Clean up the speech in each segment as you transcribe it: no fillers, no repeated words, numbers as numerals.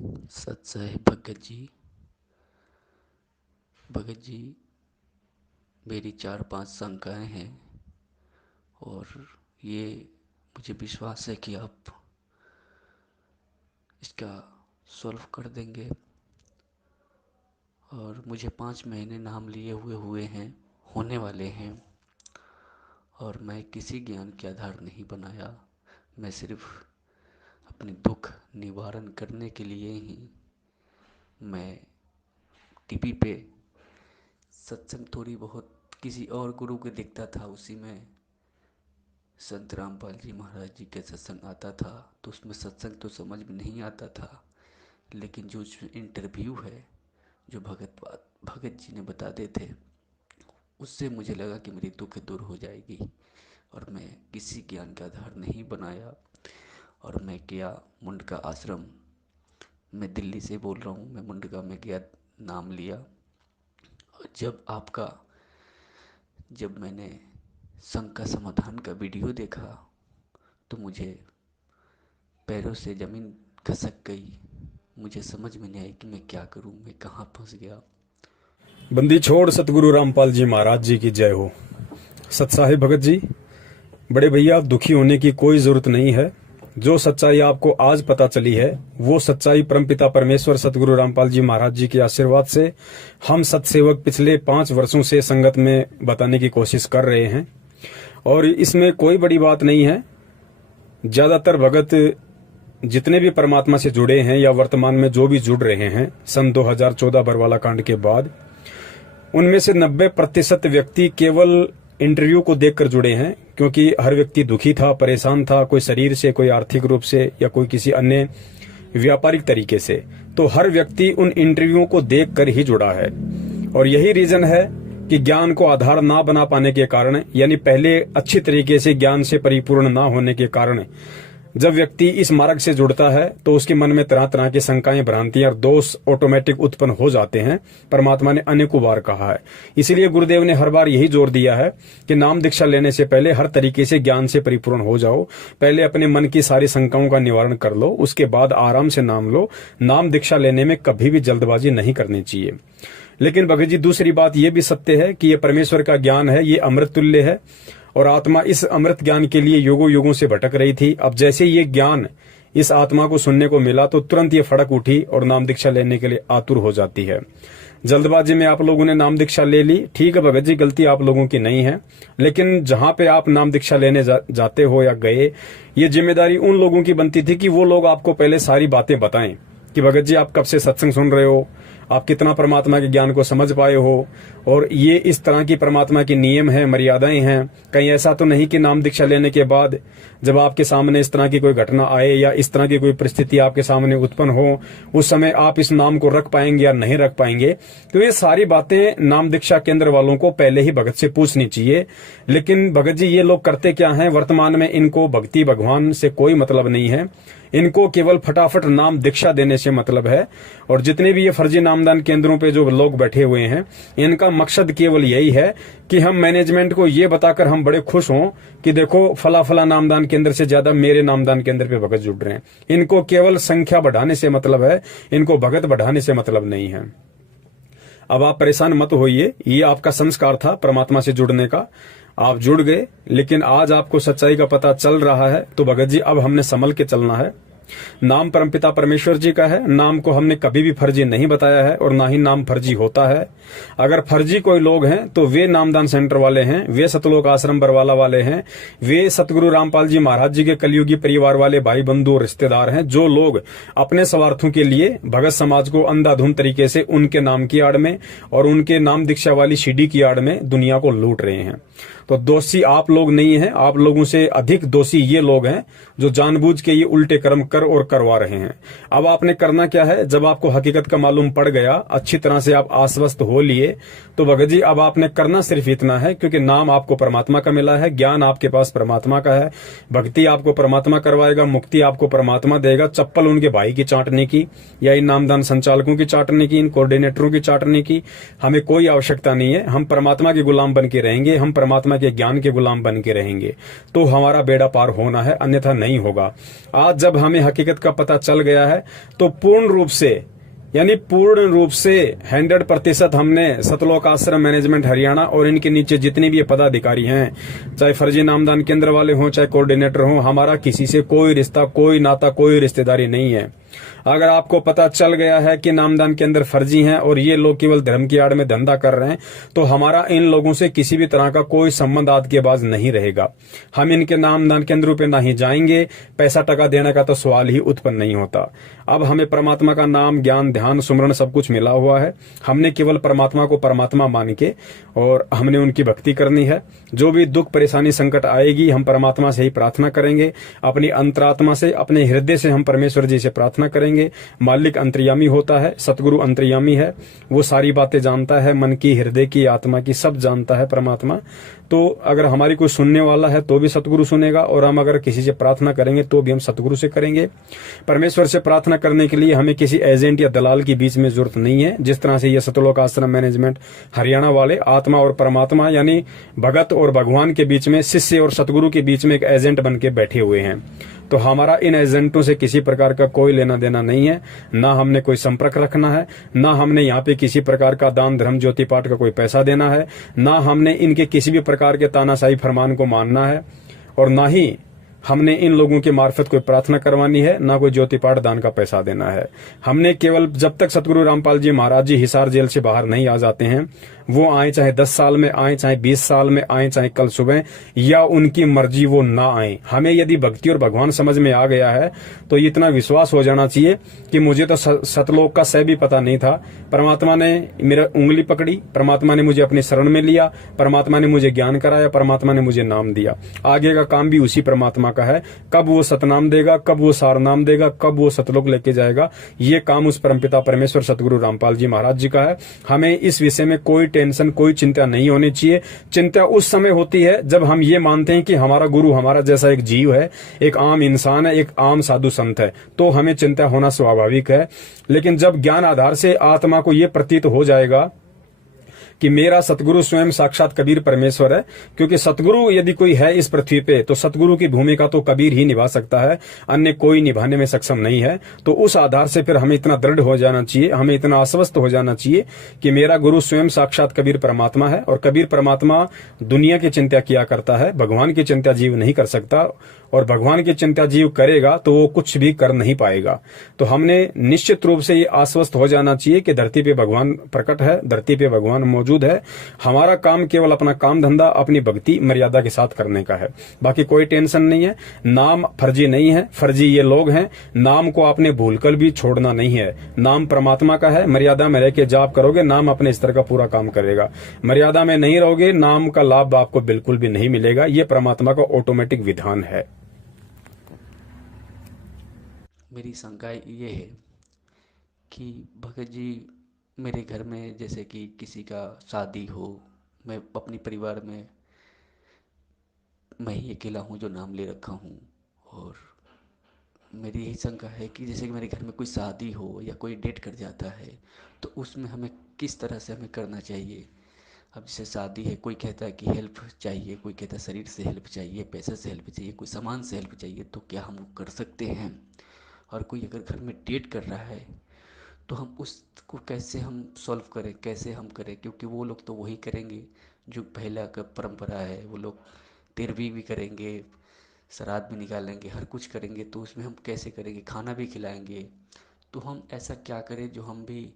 सत्साई भगत जी मेरी 4-5 शंकाएं हैं और ये मुझे विश्वास है कि आप इसका सॉल्व कर देंगे। और मुझे 5 महीने नाम लिए हुए हैं, होने वाले हैं, और मैं किसी ज्ञान के आधार नहीं बनाया। मैं सिर्फ अपने दुख निवारण करने के लिए ही मैं टीवी पे सत्संग थोड़ी बहुत किसी और गुरु के देखता था, उसी में संत रामपाल जी महाराज जी के सत्संग आता था, तो उसमें सत्संग तो समझ में नहीं आता था, लेकिन जो इंटरव्यू है जो भगत जी ने बताते थे, उससे मुझे लगा कि मेरी दुख दूर हो जाएगी। और मैं किसी ज्ञान का आधार नहीं बनाया और मैं गया मुंडका आश्रम। मैं दिल्ली से बोल रहा हूँ, मैं मुंडका में गया, नाम लिया। और जब मैंने संघ का समाधान का वीडियो देखा तो मुझे पैरों से ज़मीन खसक गई। मुझे समझ में नहीं आई कि मैं क्या करूं, मैं कहाँ फंस गया। बंदी छोड़ सतगुरु रामपाल जी महाराज जी की जय हो। सत्साई भगत जी, बड़े भैया, दुखी होने की कोई जरूरत नहीं है। जो सच्चाई आपको आज पता चली है वो सच्चाई परमपिता परमेश्वर सतगुरु रामपाल जी महाराज जी के आशीर्वाद से हम सत्सेवक पिछले 5 वर्षों से संगत में बताने की कोशिश कर रहे हैं। और इसमें कोई बड़ी बात नहीं है। ज्यादातर भगत जितने भी परमात्मा से जुड़े हैं या वर्तमान में जो भी जुड़ रहे हैं सन 2014 बरवाला कांड के बाद, उनमें से 90% व्यक्ति केवल इंटरव्यू को देखकर जुड़े हैं, क्योंकि हर व्यक्ति दुखी था, परेशान था, कोई शरीर से, कोई आर्थिक रूप से या कोई किसी अन्य व्यापारिक तरीके से। तो हर व्यक्ति उन इंटरव्यू को देखकर ही जुड़ा है। और यही रीजन है कि ज्ञान को आधार ना बना पाने के कारण, यानी पहले अच्छी तरीके से ज्ञान से परिपूर्ण ना होने के कारण, जब व्यक्ति इस मार्ग से जुड़ता है तो उसके मन में तरह तरह की शंकाएं, भ्रांतियां और दोष ऑटोमेटिक उत्पन्न हो जाते हैं। परमात्मा ने अनेकों बार कहा है। इसीलिए गुरुदेव ने हर बार यही जोर दिया है कि नाम दीक्षा लेने से पहले हर तरीके से ज्ञान से परिपूर्ण हो जाओ। पहले अपने मन की सारी शंकाओं का निवारण कर लो, उसके बाद आराम से नाम लो। नाम दीक्षा लेने में कभी भी जल्दबाजी नहीं करनी चाहिए। लेकिन भगत जी, दूसरी बात यह भी सत्य है कि यह परमेश्वर का ज्ञान है, ये अमृत तुल्य है और आत्मा इस अमृत ज्ञान के लिए युगों युगों से भटक रही थी। अब जैसे ये ज्ञान इस आत्मा को सुनने को मिला तो तुरंत ये फड़क उठी और नाम दीक्षा लेने के लिए आतुर हो जाती है। जल्दबाजी में आप लोगों ने नाम दीक्षा ले ली, ठीक है भगत जी, गलती आप लोगों की नहीं है। लेकिन जहां पे आप नाम दीक्षा लेने जाते हो या गए, ये जिम्मेदारी उन लोगों की बनती थी कि वो लोग आपको पहले सारी बातें बताएं कि भगत जी आप कब से सत्संग सुन रहे हो, आप कितना परमात्मा के ज्ञान को समझ पाए हो, और ये इस तरह की परमात्मा की नियम है, मर्यादाएं हैं। कहीं ऐसा तो नहीं कि नाम दीक्षा लेने के बाद जब आपके सामने इस तरह की कोई घटना आए या इस तरह की कोई परिस्थिति आपके सामने उत्पन्न हो, उस समय आप इस नाम को रख पाएंगे या नहीं रख पाएंगे। तो ये सारी बातें नाम दीक्षा केंद्र वालों को पहले ही भगत से पूछनी चाहिए। लेकिन भगत जी, ये लोग करते क्या हैं, वर्तमान में इनको भक्ति भगवान से कोई मतलब नहीं है। इनको केवल फटाफट नाम दीक्षा देने से मतलब है। और जितने भी ये फर्जी नामदान केंद्रों पे जो लोग बैठे हुए हैं, इनका मकसद केवल यही है कि हम मैनेजमेंट को ये बताकर हम बड़े खुश हों कि देखो फला फला नामदान केंद्र से ज्यादा मेरे नामदान केंद्र पे भगत जुड़ रहे हैं। इनको केवल संख्या बढ़ाने से मतलब है, इनको भगत बढ़ाने से मतलब नहीं है। अब आप परेशान मत होइए, ये आपका संस्कार था परमात्मा से जुड़ने का, आप जुड़ गए। लेकिन आज आपको सच्चाई का पता चल रहा है तो भगत जी अब हमने संभल के चलना है। नाम परमपिता परमेश्वर जी का है, नाम को हमने कभी भी फर्जी नहीं बताया है और ना ही नाम फर्जी होता है। अगर फर्जी कोई लोग हैं तो वे नामदान सेंटर वाले हैं, वे सतलोक आश्रम बरवाला वाले हैं, वे सतगुरु रामपाल जी महाराज जी के कलयुगी परिवार वाले भाई बंधु और रिश्तेदार हैं, जो लोग अपने स्वार्थों के लिए भगत समाज को अंधाधुंध तरीके से उनके नाम की आड़ में और उनके नाम दीक्षा वाली सीढ़ी की आड़ में दुनिया को लूट रहे हैं। तो दोषी आप लोग नहीं हैं, आप लोगों से अधिक दोषी ये लोग हैं जो जानबूझ के ये उल्टे कर्म कर और करवा रहे हैं। अब आपने करना क्या है, जब आपको हकीकत का मालूम पड़ गया, अच्छी तरह से आप आश्वस्त हो लिए, तो भगत जी अब आपने करना सिर्फ इतना है, क्योंकि नाम आपको परमात्मा का मिला है, ज्ञान आपके पास परमात्मा का है, भक्ति आपको परमात्मा करवाएगा, मुक्ति आपको परमात्मा देगा। चप्पल उनके भाई की चाटने की या इन नामदान संचालकों की चाटने की, इन कोऑर्डिनेटरों की चाटने की हमें कोई आवश्यकता नहीं है। हम परमात्मा के गुलाम बन के रहेंगे, हम परमात्मा के ज्ञान के गुलाम बन के रहेंगे, तो हमारा बेड़ा पार होना है, अन्यथा नहीं होगा। आज जब हमें हमें हकीकत का पता चल गया है तो पूर्ण रूप से 100% हमने सतलोक आश्रम मैनेजमेंट हरियाणा और इनके नीचे जितने भी पदाधिकारी हैं, चाहे फर्जी नामदान केंद्र वाले हों, चाहे कोऑर्डिनेटर हों, हमारा किसी से कोई रिश्ता, कोई नाता, कोई रिश्तेदारी नहीं है। अगर आपको पता चल गया है कि नामदान केंद्र फर्जी हैं और ये लोग केवल धर्म की आड़ में धंधा कर रहे हैं, तो हमारा इन लोगों से किसी भी तरह का कोई संबंध आज के बाद नहीं रहेगा। हम इनके नामदान केंद्रों पे नहीं जाएंगे, पैसा टका देने का तो सवाल ही उत्पन्न नहीं होता। अब हमें परमात्मा का नाम, ज्ञान, ध्यान, सुमरण सब कुछ मिला हुआ है। हमने केवल परमात्मा को परमात्मा मान के और हमने उनकी भक्ति करनी है। जो भी दुख, परेशानी, संकट आएगी, हम परमात्मा से ही प्रार्थना करेंगे। अपनी अंतरात्मा से, अपने हृदय से हम परमेश्वर जी से प्रार्थना करेंगे। मालिक अंतर्यामी होता है, सतगुरु अंतर्यामी है, वो सारी बातें जानता है, मन की, हृदय की, आत्मा की, सब जानता है परमात्मा। तो अगर हमारी कोई सुनने वाला है तो भी सतगुरु सुनेगा, और हम अगर किसी से प्रार्थना करेंगे तो भी हम सतगुरु से करेंगे। परमेश्वर से प्रार्थना करने के लिए हमें किसी एजेंट या दलाल की बीच में जरूरत नहीं है। जिस तरह से ये सतलोक आश्रम मैनेजमेंट हरियाणा वाले आत्मा और परमात्मा यानी भगत और भगवान के बीच में, शिष्य और सतगुरु के बीच में एक एजेंट बन के बैठे हुए हैं, तो हमारा इन एजेंटों से किसी प्रकार का कोई लेना देना नहीं है। ना हमने कोई संपर्क रखना है, ना हमने यहाँ पे किसी प्रकार का दान, धर्म, ज्योति पाठ का कोई पैसा देना है, ना हमने इनके किसी भी प्रकार के तानाशाही फरमान को मानना है, और ना ही हमने इन लोगों के मार्फत कोई प्रार्थना करवानी है, ना कोई ज्योति पाठ दान का पैसा देना है। हमने केवल जब तक सतगुरु रामपाल जी महाराज जी हिसार जेल से बाहर नहीं आ जाते हैं, वो आए चाहे 10 साल में आए, चाहे 20 साल में आए, चाहे कल सुबह, या उनकी मर्जी वो ना आए। हमें यदि भक्ति और भगवान समझ में आ गया है तो इतना विश्वास हो जाना चाहिए कि मुझे तो सतलोक का सह भी पता नहीं था। परमात्मा ने मेरा उंगली पकड़ी, परमात्मा ने मुझे अपनी शरण में लिया, परमात्मा ने मुझे ज्ञान कराया, परमात्मा ने मुझे नाम दिया। आगे का काम भी उसी परमात्मा का है। कब वो सतनाम देगा, कब वो सार नाम देगा, कब वो सतलोक लेके जाएगा, ये काम उस परमपिता परमेश्वर सतगुरु रामपाल जी महाराज जी का है। हमें इस विषय में कोई टेंशन, कोई चिंता नहीं होनी चाहिए। चिंता उस समय होती है जब हम ये मानते हैं कि हमारा गुरु हमारा जैसा एक जीव है, एक आम इंसान है, एक आम साधु संत है, तो हमें चिंता होना स्वाभाविक है। लेकिन जब ज्ञान आधार से आत्मा को यह प्रतीत हो जाएगा कि मेरा सतगुरु स्वयं साक्षात कबीर परमेश्वर है, क्योंकि सतगुरु यदि कोई है इस पृथ्वी पे तो सतगुरु की भूमिका तो कबीर ही निभा सकता है, अन्य कोई निभाने में सक्षम नहीं है। तो उस आधार से फिर हमें इतना दृढ़ हो जाना चाहिए, हमें इतना आश्वस्त हो जाना चाहिए कि मेरा गुरु स्वयं साक्षात कबीर परमात्मा है, और कबीर परमात्मा दुनिया की चिंता किया करता है, भगवान की चिंता जीव नहीं कर सकता, और भगवान की चिंता जीव करेगा तो वो कुछ भी कर नहीं पाएगा। तो हमने निश्चित रूप से ये आश्वस्त हो जाना चाहिए कि धरती पे भगवान प्रकट है, धरती पे भगवान मौजूद है। हमारा काम केवल अपना काम धंधा, अपनी भक्ति मर्यादा के साथ करने का है, बाकी कोई टेंशन नहीं है। नाम फर्जी नहीं है, फर्जी ये लोग हैं। नाम को आपने भूलकर भी छोड़ना नहीं है। नाम परमात्मा का है, मर्यादा में रह के जाप करोगे, नाम अपने स्तर का पूरा काम करेगा। मर्यादा में नहीं रहोगे, नाम का लाभ आपको बिल्कुल भी नहीं मिलेगा। ये परमात्मा का ऑटोमेटिक विधान है। मेरी शंका ये है कि भगत जी, मेरे घर में जैसे कि किसी का शादी हो, मैं अपनी परिवार में मैं ही अकेला हूँ जो नाम ले रखा हूँ, और मेरी यही शंका है कि जैसे कि मेरे घर में कोई शादी हो या कोई डेट कर जाता है तो उसमें हमें किस तरह से हमें करना चाहिए। अब जैसे शादी है, कोई कहता है कि हेल्प चाहिए, कोई कहता है शरीर से हेल्प चाहिए, पैसे से हेल्प चाहिए, कोई सामान से हेल्प चाहिए, तो क्या हम कर सकते हैं। और कोई अगर घर में डेट कर रहा है तो हम उसको कैसे हम सॉल्व करें, कैसे हम करें, क्योंकि वो लोग तो वही करेंगे जो पहला का परंपरा है। वो लोग तेरवी भी करेंगे, श्राद्ध भी निकालेंगे, हर कुछ करेंगे, तो उसमें हम कैसे करेंगे, खाना भी खिलाएंगे। तो हम ऐसा क्या करें जो हम भी,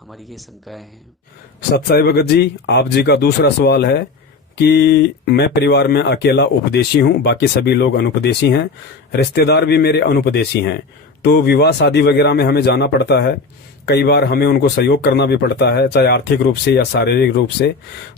हमारी ये शंकाएं हैं। सत्साई भगत जी, आप जी का दूसरा सवाल है कि मैं परिवार में अकेला उपदेशी हूँ, बाकी सभी लोग अनुपदेशी हैं, रिश्तेदार भी मेरे अनुपदेशी हैं, तो विवाह शादी वगैरह में हमें जाना पड़ता है। कई बार हमें उनको सहयोग करना भी पड़ता है, चाहे आर्थिक रूप से या शारीरिक रूप से।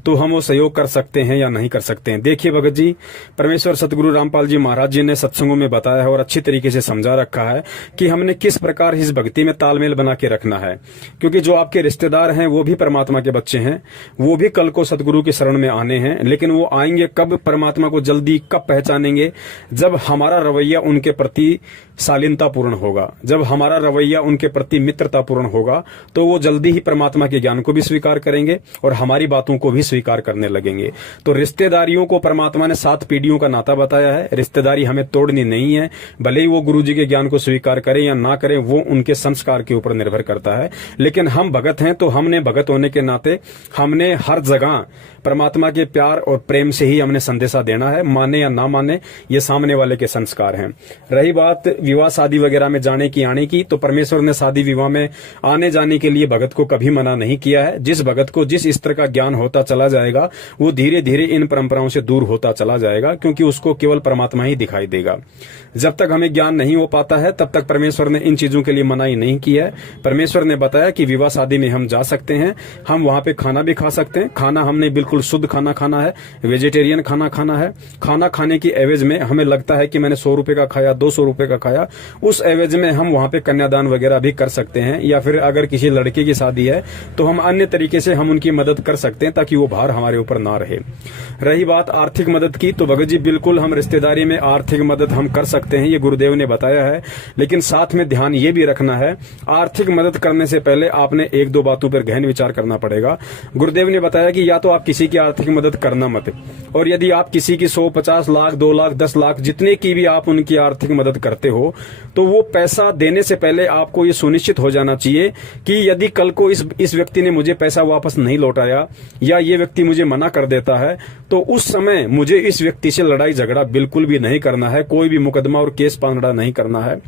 तो हम वो सहयोग कर सकते हैं या नहीं कर सकते हैं। देखिए भगत जी, परमेश्वर सतगुरु रामपाल जी महाराज जी ने सत्संगों में बताया है और अच्छी तरीके से समझा रखा है कि हमने किस प्रकार इस भक्ति में तालमेल बना के रखना है। क्योंकि जो आपके रिश्तेदार हैं वो भी परमात्मा के बच्चे हैं, वो भी कल को सतगुरु की शरण में आने हैं, लेकिन वो आएंगे कब, परमात्मा को जल्दी कब पहचानेंगे, जब हमारा रवैया उनके प्रति शालीनतापूर्ण होगा। होगा, जब हमारा रवैया उनके प्रति मित्रतापूर्ण होगा, तो वो जल्दी ही परमात्मा के ज्ञान को भी स्वीकार करेंगे और हमारी बातों को भी स्वीकार करने लगेंगे। तो रिश्तेदारियों को परमात्मा ने 7 पीढ़ियों का नाता बताया है। रिश्तेदारी हमें तोड़नी नहीं है, भले ही वो गुरु जी के ज्ञान को स्वीकार करें या ना करें, वो उनके संस्कार के ऊपर निर्भर करता है। लेकिन हम भगत हैं, तो हमने भगत होने के नाते हमने हर जगह परमात्मा के प्यार और प्रेम से ही हमने संदेशा देना है, माने या ना माने, ये सामने वाले के संस्कार हैं। रही बात विवाह शादी वगैरह में जाने की आने की, तो परमेश्वर ने शादी विवाह में आने जाने के लिए भगत को कभी मना नहीं किया है। जिस भगत को जिस स्तर का ज्ञान होता चला जाएगा, वो धीरे धीरे इन परंपराओं से दूर होता चला जाएगा, क्योंकि उसको केवल परमात्मा ही दिखाई देगा। जब तक हमें ज्ञान नहीं हो पाता है, तब तक परमेश्वर ने इन चीजों के लिए मनाही नहीं किया है। परमेश्वर ने बताया कि विवाह शादी में हम जा सकते हैं, हम वहां पे खाना भी खा सकते हैं। खाना हमने बिल्कुल शुद्ध खाना खाना है, वेजिटेरियन खाना खाना है। खाना खाने की एवज में हमें लगता है कि मैंने 100 रुपए का खाया, 200 रुपए का खाया, उस एवज में हम वहां पे कन्यादान वगैरह भी कर सकते हैं। या फिर अगर किसी लड़के की शादी है, तो हम अन्य तरीके से हम उनकी मदद कर सकते हैं, ताकि वो भार हमारे ऊपर ना रहे। रही बात आर्थिक मदद की, तो भगत जी बिल्कुल हम रिश्तेदारी में आर्थिक मदद हम कर सकते हैं, ये गुरुदेव ने बताया है। लेकिन साथ में ध्यान ये भी रखना है, आर्थिक मदद करने से पहले आपने 1-2 बातों पर गहन विचार करना पड़ेगा। गुरुदेव ने बताया कि या तो आप किसी की आर्थिक मदद करना मत, और यदि आप किसी की 100, 50 लाख, 2 लाख, 10 लाख, जितने की भी आप उनकी आर्थिक मदद करते हो, तो वो पैसा देने से पहले आपको ये सुनिश्चित हो जाना चाहिए कि यदि कल को इस व्यक्ति ने मुझे पैसा वापस नहीं लौटाया, या ये व्यक्ति मुझे मना कर देता है, तो उस समय मुझे इस व्यक्ति से लड़ाई झगड़ा बिल्कुल भी नहीं करना है, कोई भी मुकदमा और केस पांगड़ा नहीं करना है।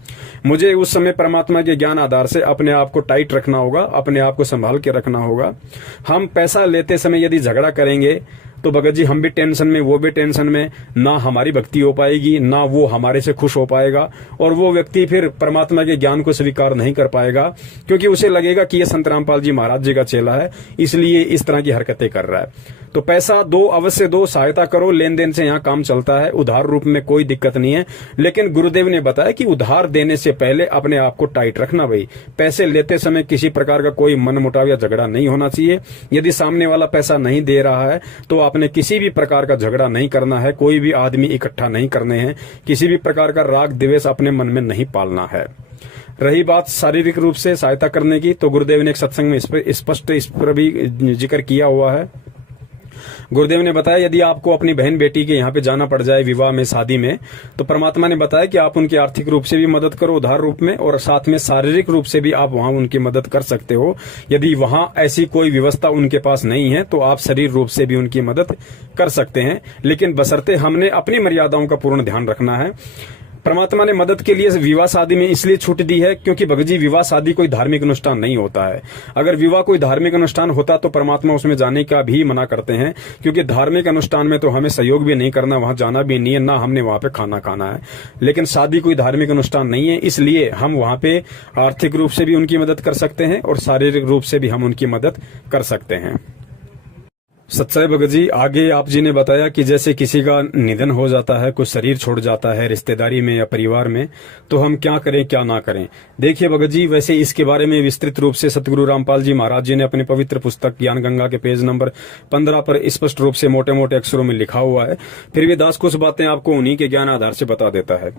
मुझे उस समय परमात्मा के ज्ञान आधार से अपने आप को टाइट रखना होगा, अपने आप को संभाल के रखना होगा। हम पैसा लेते समय यदि झगड़ा करेंगे, तो भगत जी हम भी टेंशन में, वो भी टेंशन में, ना हमारी भक्ति हो पाएगी, ना वो हमारे से खुश हो पाएगा, और वो व्यक्ति फिर परमात्मा के ज्ञान को स्वीकार नहीं कर पाएगा, क्योंकि उसे लगेगा कि ये संत रामपाल जी महाराज जी का चेला है, इसलिए इस तरह की हरकतें कर रहा है। तो पैसा दो, अवश्य दो, सहायता करो, लेन देन से यहाँ काम चलता है, उधार रूप में कोई दिक्कत नहीं है। लेकिन गुरुदेव ने बताया कि उधार देने से पहले अपने आप को टाइट रखना। भाई पैसे लेते समय किसी प्रकार का कोई मनमुटाव या झगड़ा नहीं होना चाहिए। यदि सामने वाला पैसा नहीं दे रहा है, तो आपने किसी भी प्रकार का झगड़ा नहीं करना है, कोई भी आदमी इकट्ठा नहीं करने हैं, किसी भी प्रकार का राग द्वेष अपने मन में नहीं पालना है। रही बात शारीरिक रूप से सहायता करने की, तो गुरुदेव ने एक सत्संग में स्पष्ट इस पर भी जिक्र किया हुआ है। गुरुदेव ने बताया यदि आपको अपनी बहन बेटी के यहाँ पे जाना पड़ जाए विवाह में, शादी में, तो परमात्मा ने बताया कि आप उनकी आर्थिक रूप से भी मदद करो उधार रूप में, और साथ में शारीरिक रूप से भी आप वहां उनकी मदद कर सकते हो। यदि वहां ऐसी कोई व्यवस्था उनके पास नहीं है, तो आप शरीर रूप से भी उनकी मदद कर सकते हैं, लेकिन बशर्ते हमने अपनी मर्यादाओं का पूर्ण ध्यान रखना है। परमात्मा ने मदद के लिए विवाह शादी में इसलिए छूट दी है क्योंकि भगत जी विवाह शादी कोई धार्मिक अनुष्ठान नहीं होता है। अगर विवाह कोई धार्मिक अनुष्ठान होता तो परमात्मा उसमें जाने का भी मना करते हैं, क्योंकि धार्मिक अनुष्ठान में तो हमें सहयोग भी नहीं करना, वहां जाना भी नहीं है, ना हमने वहां पे खाना खाना है। लेकिन शादी कोई धार्मिक अनुष्ठान नहीं है, इसलिए हम वहां पे आर्थिक रूप से भी उनकी मदद कर सकते हैं और शारीरिक रूप से भी हम उनकी मदद कर सकते हैं। सच्चाई भगत जी आगे आप जी ने बताया कि जैसे किसी का निधन हो जाता है, कुछ शरीर छोड़ जाता है रिश्तेदारी में या परिवार में, तो हम क्या करें क्या ना करें। देखिए भगत जी, वैसे इसके बारे में विस्तृत रूप से सतगुरु रामपाल जी महाराज जी ने अपनी पवित्र पुस्तक ज्ञान गंगा के पेज नंबर 15 पर स्पष्ट रूप से मोटे मोटे अक्षरों में लिखा हुआ है। फिर भी दास कुछ बातें आपको उन्हीं के ज्ञान आधार से बता देता है।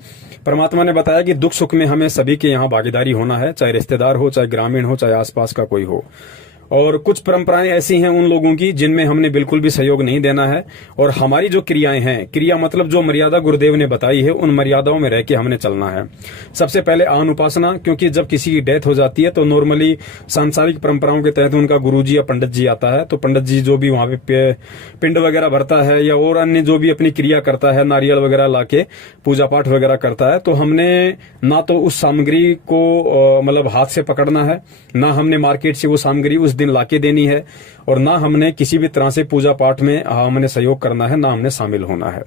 परमात्मा ने बताया कि दुख सुख में हमें सभी के यहाँ भागीदारी होना है, चाहे रिश्तेदार हो, चाहे ग्रामीण हो, चाहे आसपास का कोई हो। और कुछ परंपराएं ऐसी हैं उन लोगों की जिनमें हमने बिल्कुल भी सहयोग नहीं देना है, और हमारी जो क्रियाएं हैं, क्रिया मतलब जो मर्यादा गुरुदेव ने बताई है, उन मर्यादाओं में रह के हमने चलना है। सबसे पहले आन उपासना, क्योंकि जब किसी की डेथ हो जाती है तो नॉर्मली सांसारिक परंपराओं के तहत उनका गुरुजी या पंडित जी आता है, तो पंडित जी जो भी वहां पे पिंड वगैरह भरता है या और अन्य जो भी अपनी क्रिया करता है, नारियल वगैरह लाके पूजा पाठ वगैरह करता है, तो हमने ना तो उस सामग्री को मतलब हाथ से पकड़ना है, ना हमने मार्केट से वो सामग्री उस दिन लाके देनी है, और ना हमने किसी भी तरह से पूजा पाठ में हमने सहयोग करना है, ना हमने शामिल होना है।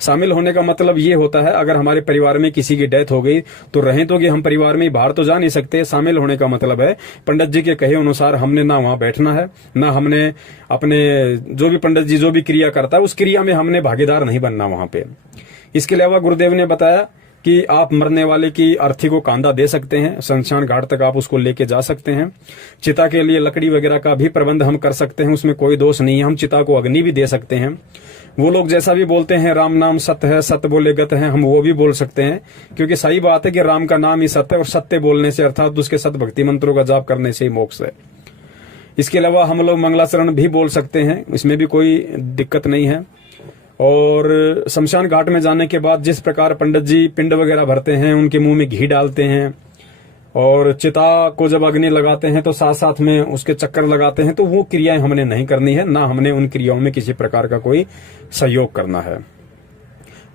शामिल होने का मतलब ये होता है अगर हमारे परिवार में किसी की डेथ हो गई तो रहें तो कि हम परिवार में बाहर तो जा नहीं सकते। शामिल होने का मतलब है पंडित जी के कहे अनुसार हमने ना वहां बैठना है, ना हमने अपने जो भी पंडित जी जो भी क्रिया करता है उस क्रिया में हमने भागीदार नहीं बनना वहां पे। इसके अलावा गुरुदेव ने बताया कि आप मरने वाले की अर्थी को कांदा दे सकते हैं, शमशान घाट तक आप उसको लेके जा सकते हैं। चिता के लिए लकड़ी वगैरह का भी प्रबंध हम कर सकते हैं, उसमें कोई दोष नहीं है। हम चिता को अग्नि भी दे सकते हैं। वो लोग जैसा भी बोलते हैं राम नाम सत्य है, सत्य बोले गत है, हम वो भी बोल सकते हैं, क्योंकि सही बात है कि राम का नाम ही सत्य है और सत्य बोलने से अर्थात उसके सत भक्ति मंत्रों का जाप करने से ही मोक्ष है। इसके अलावा हम लोग मंगलाचरण भी बोल सकते हैं, इसमें भी कोई दिक्कत नहीं है। और शमशान घाट में जाने के बाद जिस प्रकार पंडित जी पिंड वगैरह भरते हैं, उनके मुंह में घी डालते हैं और चिता को जब अग्नि लगाते हैं तो साथ साथ में उसके चक्कर लगाते हैं, तो वो क्रियाएं हमने नहीं करनी है, ना हमने उन क्रियाओं में किसी प्रकार का कोई सहयोग करना है।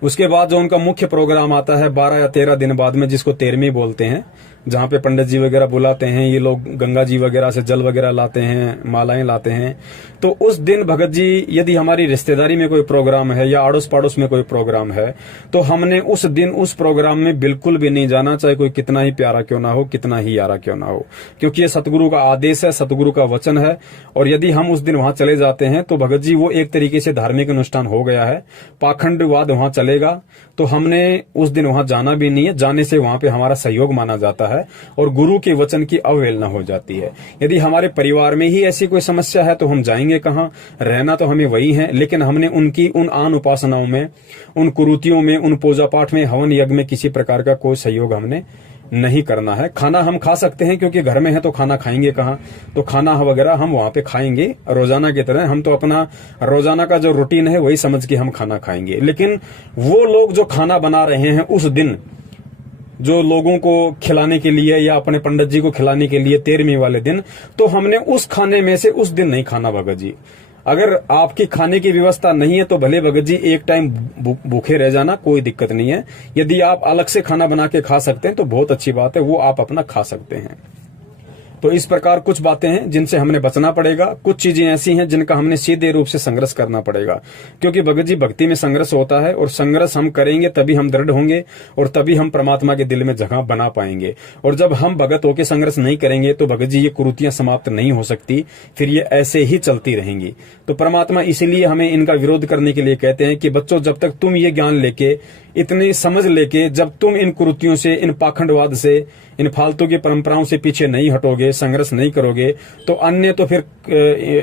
उसके बाद जो उनका मुख्य प्रोग्राम आता है 12 या 13 दिन बाद में, जिसको 13वीं बोलते हैं, जहां पे पंडित जी वगैरह बुलाते हैं, ये लोग गंगा जी वगैरह से जल वगैरह लाते हैं, मालाएं लाते हैं। तो उस दिन भगत जी, यदि हमारी रिश्तेदारी में कोई प्रोग्राम है या आड़ोस पड़ोस में कोई प्रोग्राम है, तो हमने उस दिन उस प्रोग्राम में बिल्कुल भी नहीं जाना, चाहे कोई कितना ही प्यारा क्यों ना हो, कितना ही यारा क्यों ना हो, क्योंकि ये सतगुरु का आदेश है, सतगुरु का वचन है। और यदि हम उस दिन वहां चले जाते हैं तो भगत जी वो एक तरीके से धार्मिक अनुष्ठान हो गया है, पाखंडवाद वहां चलेगा, तो हमने उस दिन वहां जाना भी नहीं है। जाने से वहां पे हमारा सहयोग माना जाता है और गुरु के वचन की अवहेलना हो जाती है। यदि हमारे परिवार में ही ऐसी कोई समस्या है तो हम जाएंगे कहां, रहना तो हमें वही है, लेकिन हमने उनकी उन आन उपासनाओं में, उन कुरीतियों में, उन पूजा पाठ में, हवन यज्ञ में किसी प्रकार का कोई सहयोग हमने नहीं करना है। खाना हम खा सकते हैं क्योंकि घर में है, तो खाना खाएंगे कहां, तो खाना वगैरह हम वहां पे खाएंगे रोजाना की तरह। हम तो अपना रोजाना का जो रूटीन है वही समझ के हम खाना खाएंगे। लेकिन वो लोग जो खाना बना रहे हैं उस दिन, जो लोगों को खिलाने के लिए या अपने पंडित जी को खिलाने के लिए 13वीं वाले दिन, तो हमने उस खाने में से उस दिन नहीं खाना भगत जी। अगर आपकी खाने की व्यवस्था नहीं है तो भले भगत जी एक टाइम भूखे रह जाना, कोई दिक्कत नहीं है। यदि आप अलग से खाना बना के खा सकते हैं तो बहुत अच्छी बात है, वो आप अपना खा सकते हैं। तो इस प्रकार कुछ बातें हैं जिनसे हमने बचना पड़ेगा। कुछ चीजें ऐसी हैं जिनका हमने सीधे रूप से संघर्ष करना पड़ेगा, क्योंकि भगत जी भक्ति में संघर्ष होता है और संघर्ष हम करेंगे तभी हम दृढ़ होंगे और तभी हम परमात्मा के दिल में जगह बना पाएंगे। और जब हम भगत होकर संघर्ष नहीं करेंगे तो भगत जी ये कुरीतियां समाप्त नहीं हो सकती, फिर ये ऐसे ही चलती रहेंगी। तो परमात्मा इसीलिए हमें इनका विरोध करने के लिए कहते हैं कि बच्चों, जब तक तुम ये ज्ञान लेके, इतनी समझ लेके, जब तुम इन कुरीतियों से, इन पाखंडवाद से, इन फालतू की परंपराओं से पीछे नहीं हटोगे, संघर्ष नहीं करोगे, तो अन्य तो फिर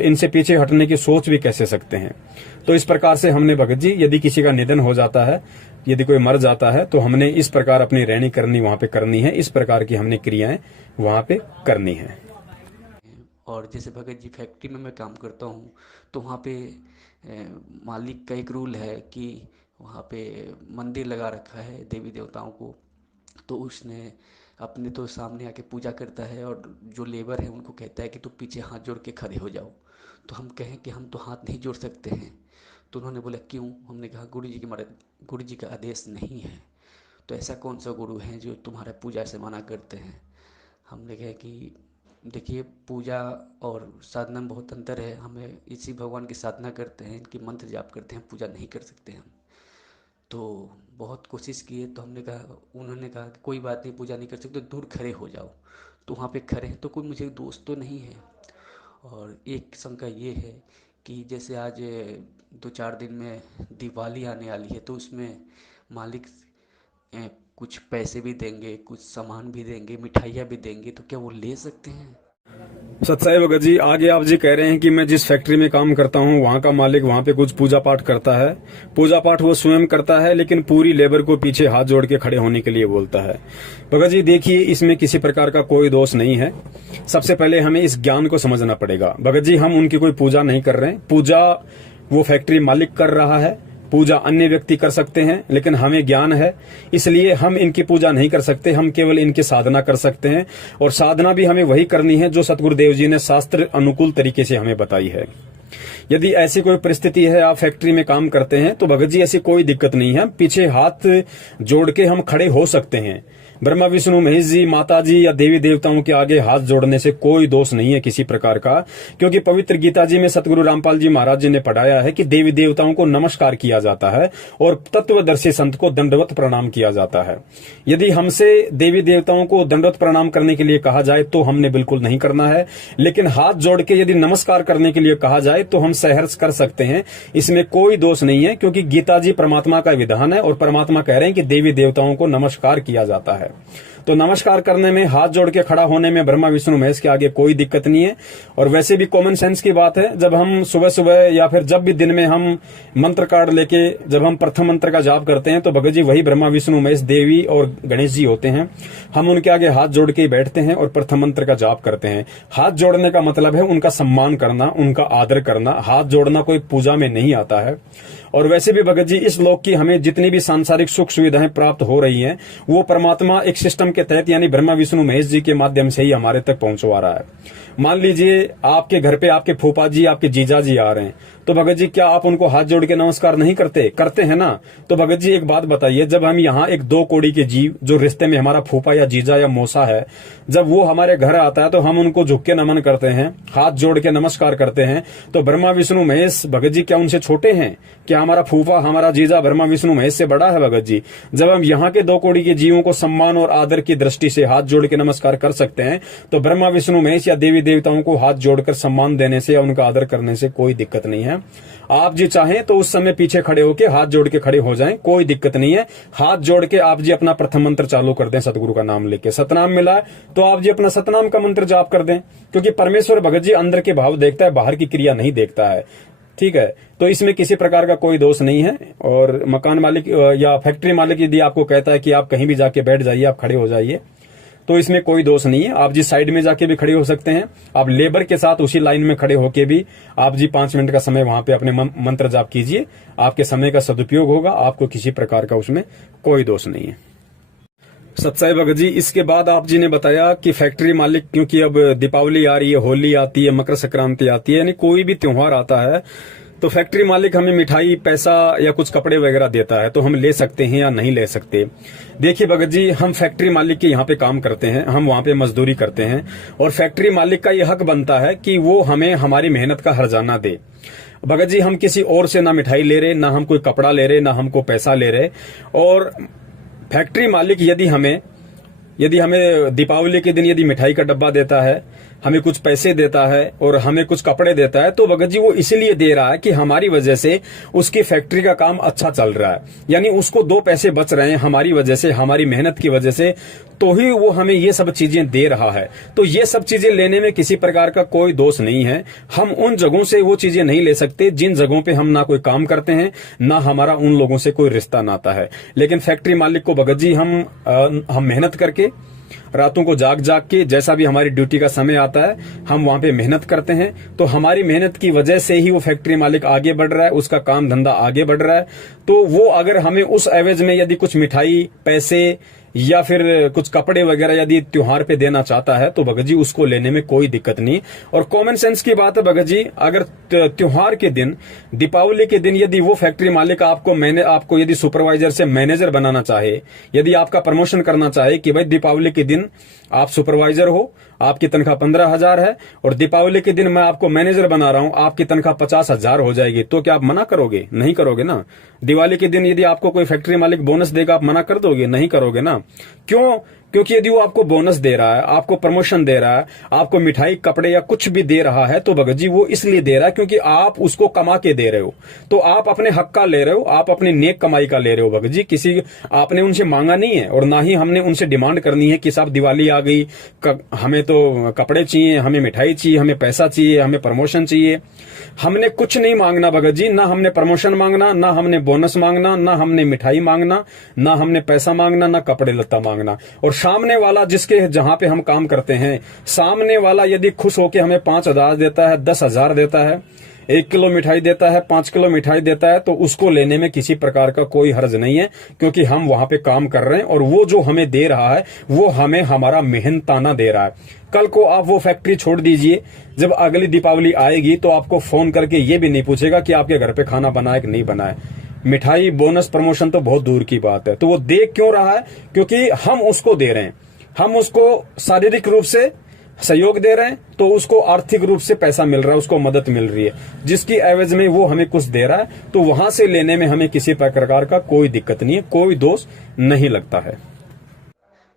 इनसे पीछे हटने की सोच भी कैसे सकते हैं। तो इस प्रकार से हमने भगत जी, यदि किसी का निधन हो जाता है, यदि कोई मर जाता है, तो हमने इस प्रकार अपनी रहनी करनी वहां पे करनी है, इस प्रकार की हमने क्रियाएं वहां पे करनी है। और जैसे भगत जी फैक्ट्री में मैं काम करता हूँ, तो वहाँ पे मालिक का एक रूल है कि वहाँ पे मंदिर लगा रखा है देवी देवताओं को, तो उसने अपने तो सामने आके पूजा करता है और जो लेबर है उनको कहता है कि तू पीछे हाथ जोड़ के खड़े हो जाओ। तो हम कहें कि हम तो हाथ नहीं जोड़ सकते हैं, तो उन्होंने बोला क्यों? हमने कहा गुरु जी की गुरु जी का आदेश नहीं है। तो ऐसा कौन सा गुरु है जो तुम्हारा पूजा से मना करते हैं? हमने कहा कि देखिए, पूजा और साधना में बहुत अंतर है। हमें इसी भगवान की साधना करते हैं, इनकी मंत्र जाप करते हैं, पूजा नहीं कर सकते हम। तो बहुत कोशिश किए, तो उन्होंने कहा कि कोई बात नहीं, पूजा नहीं कर सकते, तो दूर खड़े हो जाओ। तो वहाँ पे खड़े हैं, तो कोई मुझे दोस्त तो नहीं है। और एक शंका ये है कि जैसे आज 2-4 दिन में दिवाली आने वाली है, तो उसमें मालिक कुछ पैसे भी देंगे, कुछ सामान भी देंगे, मिठाइयाँ भी देंगे, तो क्या वो ले सकते हैं? सत्साई भगत जी, आगे आप जी कह रहे हैं कि मैं जिस फैक्ट्री में काम करता हूं वहां का मालिक वहां पे कुछ पूजा पाठ करता है। पूजा पाठ वो स्वयं करता है, लेकिन पूरी लेबर को पीछे हाथ जोड़ के खड़े होने के लिए बोलता है। भगत जी देखिए, इसमें किसी प्रकार का कोई दोष नहीं है। सबसे पहले हमें इस ज्ञान को समझना पड़ेगा। भगत जी, हम उनकी कोई पूजा नहीं कर रहे हैं। पूजा वो फैक्ट्री मालिक कर रहा है, पूजा अन्य व्यक्ति कर सकते हैं, लेकिन हमें ज्ञान है, इसलिए हम इनकी पूजा नहीं कर सकते। हम केवल इनकी साधना कर सकते हैं, और साधना भी हमें वही करनी है जो सतगुरुदेव जी ने शास्त्र अनुकूल तरीके से हमें बताई है। यदि ऐसी कोई परिस्थिति है, आप फैक्ट्री में काम करते हैं, तो भगत जी ऐसी कोई दिक्कत नहीं है। पीछे हाथ जोड़ के हम खड़े हो सकते हैं। ब्रह्मा विष्णु महेश जी, माता जी या देवी देवताओं के आगे हाथ जोड़ने से कोई दोष नहीं है किसी प्रकार का, क्योंकि पवित्र गीता जी में सतगुरु रामपाल जी महाराज जी ने पढ़ाया है कि देवी देवताओं को नमस्कार किया जाता है और तत्वदर्शी संत को दंडवत प्रणाम किया जाता है। यदि हमसे देवी देवताओं को दंडवत प्रणाम करने के लिए कहा जाए तो हमने बिल्कुल नहीं करना है, लेकिन हाथ जोड़ के यदि नमस्कार करने के लिए कहा जाए तो हम सहर्ष कर सकते हैं। इसमें कोई दोष नहीं है, क्योंकि गीता जी परमात्मा का विधान है और परमात्मा कह रहे हैं कि देवी देवताओं को नमस्कार किया जाता है। तो नमस्कार करने में, हाथ जोड़ के खड़ा होने में ब्रह्मा विष्णु महेश के आगे कोई दिक्कत नहीं है। और वैसे भी कॉमन सेंस की बात है, जब हम सुबह सुबह या फिर जब भी दिन में हम मंत्र कार्ड लेके जब हम प्रथम मंत्र का जाप करते हैं तो भगत जी वही ब्रह्मा विष्णु महेश देवी और गणेश जी होते हैं। हम उनके आगे हाथ जोड़ के बैठते हैं और प्रथम मंत्र का जाप करते हैं। हाथ जोड़ने का मतलब है उनका सम्मान करना, उनका आदर करना। हाथ जोड़ना कोई पूजा में नहीं आता है। और वैसे भी भगत जी इस लोक की हमें जितनी भी सांसारिक सुख सुविधाएं प्राप्त हो रही हैं वो परमात्मा एक सिस्टम के तहत यानी ब्रह्मा विष्णु महेश जी के माध्यम से ही हमारे तक पहुंचवा रहा है। मान लीजिए आपके घर पे आपके फूफा जी, आपके जीजा जी आ रहे हैं, तो भगत जी क्या आप उनको हाथ जोड़ के नमस्कार नहीं करते? करते हैं ना। तो भगत जी एक बात बताइए, जब हम यहाँ एक 2 कौड़ी के जीव जो रिश्ते में हमारा फूफा या जीजा या मौसा है, जब वो हमारे घर आता है तो हम उनको झुक के नमन करते हैं, हाथ जोड़ के नमस्कार करते हैं। तो ब्रह्मा विष्णु महेश भगत जी क्या उनसे छोटे हैं? क्या हमारा फूफा, हमारा जीजा ब्रह्मा विष्णु महेश से बड़ा है? भगत जी जब हम यहाँ के 2 कौड़ी के जीवों को सम्मान और आदर की दृष्टि से हाथ जोड़ के नमस्कार कर सकते हैं, तो ब्रह्मा विष्णु महेश या देवी देवताओं को हाथ जोड़कर सम्मान देने से या उनका आदर करने से कोई दिक्कत नहीं है। आप जी चाहें तो उस समय पीछे खड़े होके हाथ जोड़ के खड़े हो जाएं, कोई दिक्कत नहीं है। हाथ जोड़ के आप जी अपना प्रथम मंत्र चालू कर दें, सतगुरु का नाम लेके। सतनाम मिला है तो आप जी अपना सतनाम का मंत्र जाप कर दें, क्योंकि परमेश्वर भगत जी अंदर के भाव देखता है, बाहर की क्रिया नहीं देखता है। ठीक है, तो इसमें किसी प्रकार का कोई दोष नहीं है। और मकान मालिक या फैक्ट्री मालिक यदि आपको कहता है कि आप कहीं भी जाके बैठ जाइए, आप खड़े हो जाइए, तो इसमें कोई दोष नहीं है। आप जी साइड में जाके भी खड़े हो सकते हैं। आप लेबर के साथ उसी लाइन में खड़े होके भी आप जी 5 मिनट का समय वहां पे अपने मंत्र जाप कीजिए। आपके समय का सदुपयोग होगा, आपको किसी प्रकार का उसमें कोई दोष नहीं है। सत्साई भगत जी, इसके बाद आप जी ने बताया कि फैक्ट्री मालिक, क्योंकि अब दीपावली आ रही है, होली आती है, मकर संक्रांति आती है, यानी कोई भी त्योहार आता है तो फैक्ट्री मालिक हमें मिठाई, पैसा या कुछ कपड़े वगैरह देता है, तो हम ले सकते हैं या नहीं ले सकते? देखिए भगत जी, हम फैक्ट्री मालिक के यहाँ पे काम करते हैं, हम वहां पे मजदूरी करते हैं और फैक्ट्री मालिक का ये हक बनता है कि वो हमें हमारी मेहनत का हर्जाना दे। भगत जी हम किसी और से ना मिठाई ले रहे, ना हम कोई कपड़ा ले रहे, ना हमको पैसा ले रहे। और फैक्ट्री मालिक यदि हमें दीपावली के दिन यदि मिठाई का डब्बा देता है, हमें कुछ पैसे देता है और हमें कुछ कपड़े देता है, तो भगत जी वो इसलिए दे रहा है कि हमारी वजह से उसकी फैक्ट्री का काम अच्छा चल रहा है, यानी उसको 2 पैसे बच रहे हैं हमारी वजह से, हमारी मेहनत की वजह से, तो ही वो हमें ये सब चीजें दे रहा है। तो ये सब चीजें लेने में किसी प्रकार का कोई दोष नहीं है। हम उन जगहों से वो चीजें नहीं ले सकते जिन जगहों पे हम ना कोई काम करते हैं, ना हमारा उन लोगों से कोई रिश्ता नाता है। लेकिन फैक्ट्री मालिक को भगत जी हम मेहनत करके, रातों को जाग जाग के, जैसा भी हमारी ड्यूटी का समय आता है हम वहां पे मेहनत करते हैं, तो हमारी मेहनत की वजह से ही वो फैक्ट्री मालिक आगे बढ़ रहा है, उसका काम धंधा आगे बढ़ रहा है। तो वो अगर हमें उस एवज में यदि कुछ मिठाई, पैसे या फिर कुछ कपड़े वगैरह यदि त्योहार पे देना चाहता है तो भगत जी उसको लेने में कोई दिक्कत नहीं। और कॉमन सेंस की बात है भगत जी, अगर त्योहार के दिन, दीपावली के दिन यदि वो फैक्ट्री मालिक आपको यदि सुपरवाइजर से मैनेजर बनाना चाहे, यदि आपका प्रमोशन करना चाहे कि भाई दीपावली के दिन आप सुपरवाइजर हो, आपकी तनख्वाह 15,000 है और दीपावली के दिन मैं आपको मैनेजर बना रहा हूं, आपकी तनख्वाह 50,000 हो जाएगी, तो क्या आप मना करोगे? नहीं करोगे ना। दिवाली के दिन यदि आपको कोई फैक्ट्री मालिक बोनस देगा, आप मना कर दोगे? नहीं करोगे ना। क्यों? क्योंकि यदि वो आपको बोनस दे रहा है, आपको प्रमोशन दे रहा है, आपको मिठाई, कपड़े या कुछ भी दे रहा है, तो भगत जी वो इसलिए दे रहा है क्योंकि आप उसको कमा के दे रहे हो। तो आप अपने हक का ले रहे हो, आप अपनी नेक कमाई का ले रहे हो भगत जी। किसी आपने उनसे मांगा नहीं है और ना ही हमने उनसे डिमांड करनी है कि साहब दिवाली आ गई, हमें तो कपड़े चाहिए, हमें मिठाई चाहिए, हमें पैसा चाहिए, हमें प्रमोशन चाहिए। हमने कुछ नहीं मांगना भगत जी, ना हमने प्रमोशन मांगना, ना हमने बोनस मांगना, ना हमने मिठाई मांगना, ना हमने पैसा मांगना, ना कपड़े लत्ता मांगना। और सामने वाला जिसके जहां पे हम काम करते हैं, सामने वाला यदि खुश होके हमें 5,000 देता है, 10,000 देता है, 1 किलो मिठाई देता है, 5 किलो मिठाई देता है, तो उसको लेने में किसी प्रकार का कोई हर्ज नहीं है, क्योंकि हम वहां पे काम कर रहे हैं और वो जो हमें दे रहा है वो हमें हमारा मेहनताना दे रहा है। कल को आप वो फैक्ट्री छोड़ दीजिए, जब अगली दीपावली आएगी तो आपको फोन करके ये भी नहीं पूछेगा कि आपके घर पे खाना बना है कि नहीं बना है। मिठाई, बोनस, प्रमोशन तो बहुत दूर की बात है। तो वो दे क्यों रहा है? क्योंकि हम उसको दे रहे हैं, हम उसको शारीरिक रूप से सहयोग दे रहे हैं, तो उसको आर्थिक रूप से पैसा मिल रहा है, उसको मदद मिल रही है, जिसकी एवज में वो हमें कुछ दे रहा है। तो वहां से लेने में हमें किसी प्रकार का कोई दिक्कत नहीं है, कोई दोष नहीं लगता है।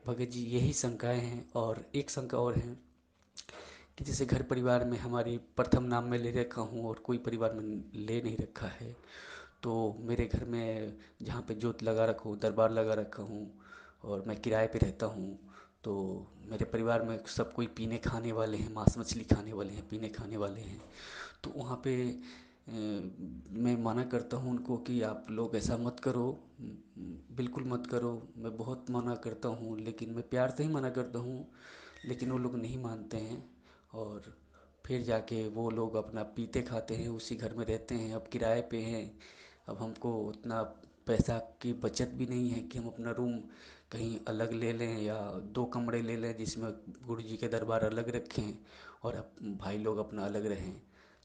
भगत जी यही शंकाएं हैं। और एक शंका और है कि जैसे घर परिवार में हमारे प्रथम नाम में ले रखा हूँ और कोई परिवार में ले नहीं रखा है, तो मेरे घर में जहाँ पे जोत लगा रखा हूँ, दरबार लगा रखा हूँ और मैं किराए पे रहता हूँ, तो मेरे परिवार में सब कोई पीने खाने वाले हैं, मांस मछली खाने वाले हैं, पीने खाने वाले हैं। तो वहाँ पे मैं मना करता हूँ उनको कि आप लोग ऐसा मत करो, बिल्कुल मत करो। मैं बहुत मना करता हूँ, लेकिन मैं प्यार से ही मना करता हूँ, लेकिन वो लोग नहीं मानते हैं। और फिर जाके वो लोग अपना पीते खाते हैं, उसी घर में रहते हैं। अब किराए पे हैं। अब हमको उतना पैसा की बचत भी नहीं है कि हम अपना रूम कहीं अलग ले लें या 2 कमरे ले लें जिसमें गुरु जी के दरबार अलग रखें और भाई लोग अपना अलग रहें।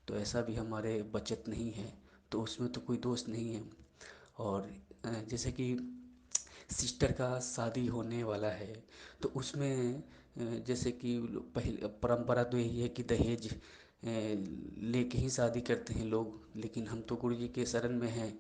तो ऐसा भी हमारे बचत नहीं है, तो उसमें तो कोई दोष नहीं है। और जैसे कि सिस्टर का शादी होने वाला है, तो उसमें जैसे कि पहले परंपरा तो यही है कि दहेज लेके ही शादी करते हैं लोग। लेकिन हम तो गुरु जी के शरण में हैं,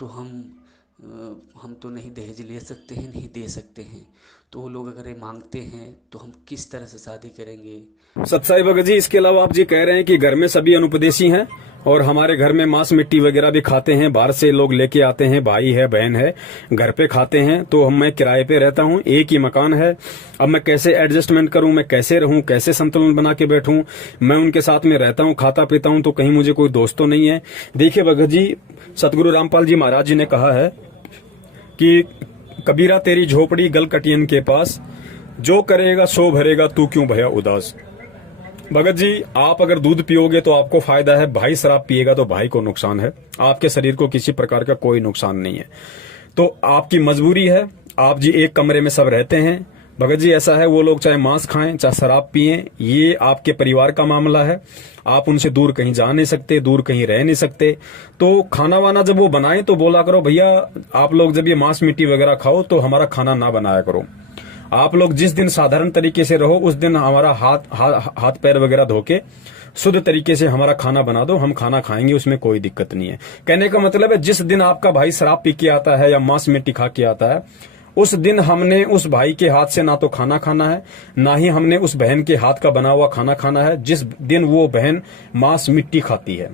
तो हम तो नहीं दहेज ले सकते हैं, नहीं दे सकते हैं। तो वो लोग अगर ये मांगते हैं तो हम किस तरह से शादी करेंगे। सत्साई भगत जी, इसके अलावा आप जी कह रहे हैं कि घर में सभी अनुपदेशी हैं और हमारे घर में मांस मिट्टी वगैरह भी खाते हैं, बाहर से लोग लेके आते हैं, भाई है बहन है, घर पे खाते हैं। तो मैं किराए पे रहता हूँ, एक ही मकान है। अब मैं कैसे एडजस्टमेंट करूं, मैं कैसे रहूं, कैसे संतुलन बना के बैठूं। मैं उनके साथ में रहता हूं, खाता पीता हूं, तो कहीं मुझे कोई दोस्त तो नहीं है। देखिए भगत जी, सतगुरु रामपाल जी महाराज जी ने कहा है कि कबीरा तेरी झोपड़ी गल कटियन के पास, जो करेगा सो भरेगा, तू क्यों भया उदास। भगत जी, आप अगर दूध पियोगे तो आपको फायदा है, भाई शराब पिएगा तो भाई को नुकसान है। आपके शरीर को किसी प्रकार का कोई नुकसान नहीं है। तो आपकी मजबूरी है, आप जी एक कमरे में सब रहते हैं। भगत जी ऐसा है, वो लोग चाहे मांस खाएं चाहे शराब पिएं, ये आपके परिवार का मामला है। आप उनसे दूर कहीं जा नहीं सकते, दूर कहीं रह नहीं सकते। तो खाना वाना जब वो बनाए तो बोला करो, भैया आप लोग जब ये मांस मिट्टी वगैरह खाओ तो हमारा खाना ना बनाया करो। आप लोग जिस दिन साधारण तरीके से रहो, उस दिन हमारा हाथ पैर वगैरह धो के शुद्ध तरीके से हमारा खाना बना दो, हम खाना खाएंगे, उसमें कोई दिक्कत नहीं है। कहने का मतलब है, जिस दिन आपका भाई शराब पी के आता है या मांस मिट्टी खा के आता है, उस दिन हमने उस भाई के हाथ से ना तो खाना खाना है, ना ही हमने उस बहन के हाथ का बना हुआ खाना खाना है जिस दिन वो बहन मांस मिट्टी खाती है।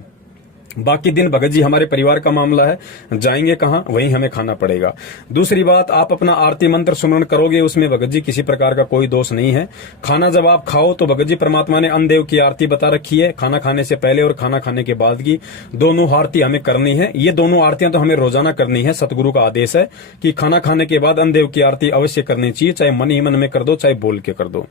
बाकी दिन भगत जी हमारे परिवार का मामला है, जाएंगे कहां, वहीं हमें खाना पड़ेगा। दूसरी बात, आप अपना आरती मंत्र सुमरण करोगे, उसमें भगत जी किसी प्रकार का कोई दोष नहीं है। खाना जब आप खाओ तो भगत जी परमात्मा ने अन्नदेव की आरती बता रखी है, खाना खाने से पहले और खाना खाने के बाद की दोनों आरती हमें करनी है। ये दोनों आरतियां तो हमें रोजाना करनी है। सतगुरु का आदेश है कि खाना खाने के बाद अन्नदेव की आरती अवश्य करनी चाहिए, चाहे मन ही मन में कर दो, चाहे बोल के कर दो।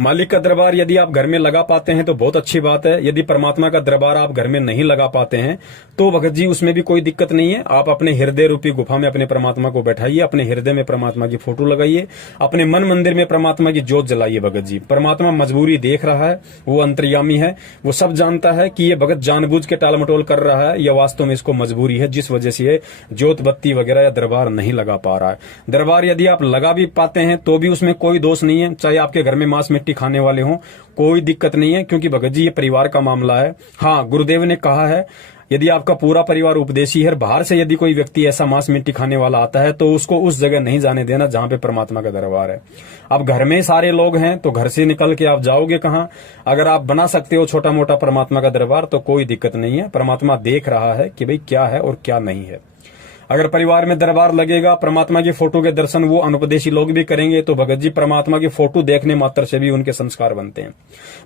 मालिक का दरबार यदि आप घर में लगा पाते हैं तो बहुत अच्छी बात है। यदि परमात्मा का दरबार आप घर में नहीं लगा पाते हैं तो भगत जी उसमें भी कोई दिक्कत नहीं है। आप अपने हृदय रूपी गुफा में अपने परमात्मा को बैठाइए, अपने हृदय में परमात्मा की फोटो लगाइए, अपने मन मंदिर में परमात्मा की ज्योत जलाइए। भगत जी, परमात्मा मजबूरी देख रहा है, वो अंतर्यामी है, वो सब जानता है कि ये भगत जानबूझ के टालमटोल कर रहा है या वास्तव में इसको मजबूरी है, जिस वजह से ये ज्योत बत्ती वगैरह या दरबार नहीं लगा पा रहा है। दरबार यदि आप लगा भी पाते हैं तो भी उसमें कोई दोष नहीं है, चाहे आपके घर में मांस मिट्टी खाने वाले हों, कोई दिक्कत नहीं है, क्योंकि भगत जी ये परिवार का मामला है। हाँ, गुरुदेव ने कहा है, यदि आपका पूरा परिवार उपदेशी है, बाहर से यदि कोई व्यक्ति ऐसा मांस मिट्टी खाने वाला आता है तो उसको उस जगह नहीं जाने देना जहां पे परमात्मा का दरबार है। अब घर में सारे लोग हैं तो घर से निकल के आप जाओगे कहां। अगर आप बना सकते हो छोटा मोटा परमात्मा का दरबार तो कोई दिक्कत नहीं है। परमात्मा देख रहा है कि भाई क्या है और क्या नहीं है। अगर परिवार में दरबार लगेगा, परमात्मा की फोटो के दर्शन वो अनुपदेशी लोग भी करेंगे तो भगत जी परमात्मा की फोटो देखने मात्र से भी उनके संस्कार बनते हैं।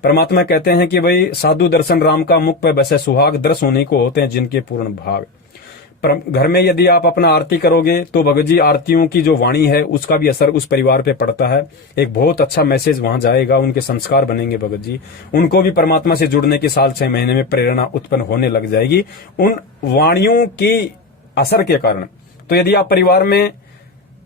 परमात्मा कहते हैं कि भाई साधु दर्शन राम का, मुख पे बसे सुहाग, दर्श होने को होते हैं जिनके पूर्ण भाग। घर में यदि आप अपना आरती करोगे तो भगत जी आरतियों की जो वाणी है उसका भी असर उस परिवार पे पड़ता है। एक बहुत अच्छा मैसेज वहां जाएगा, उनके संस्कार बनेंगे। भगत जी उनको भी परमात्मा से जुड़ने की 6 महीने में प्रेरणा उत्पन्न होने लग जाएगी उन वाणियों की असर के कारण। तो यदि आप परिवार में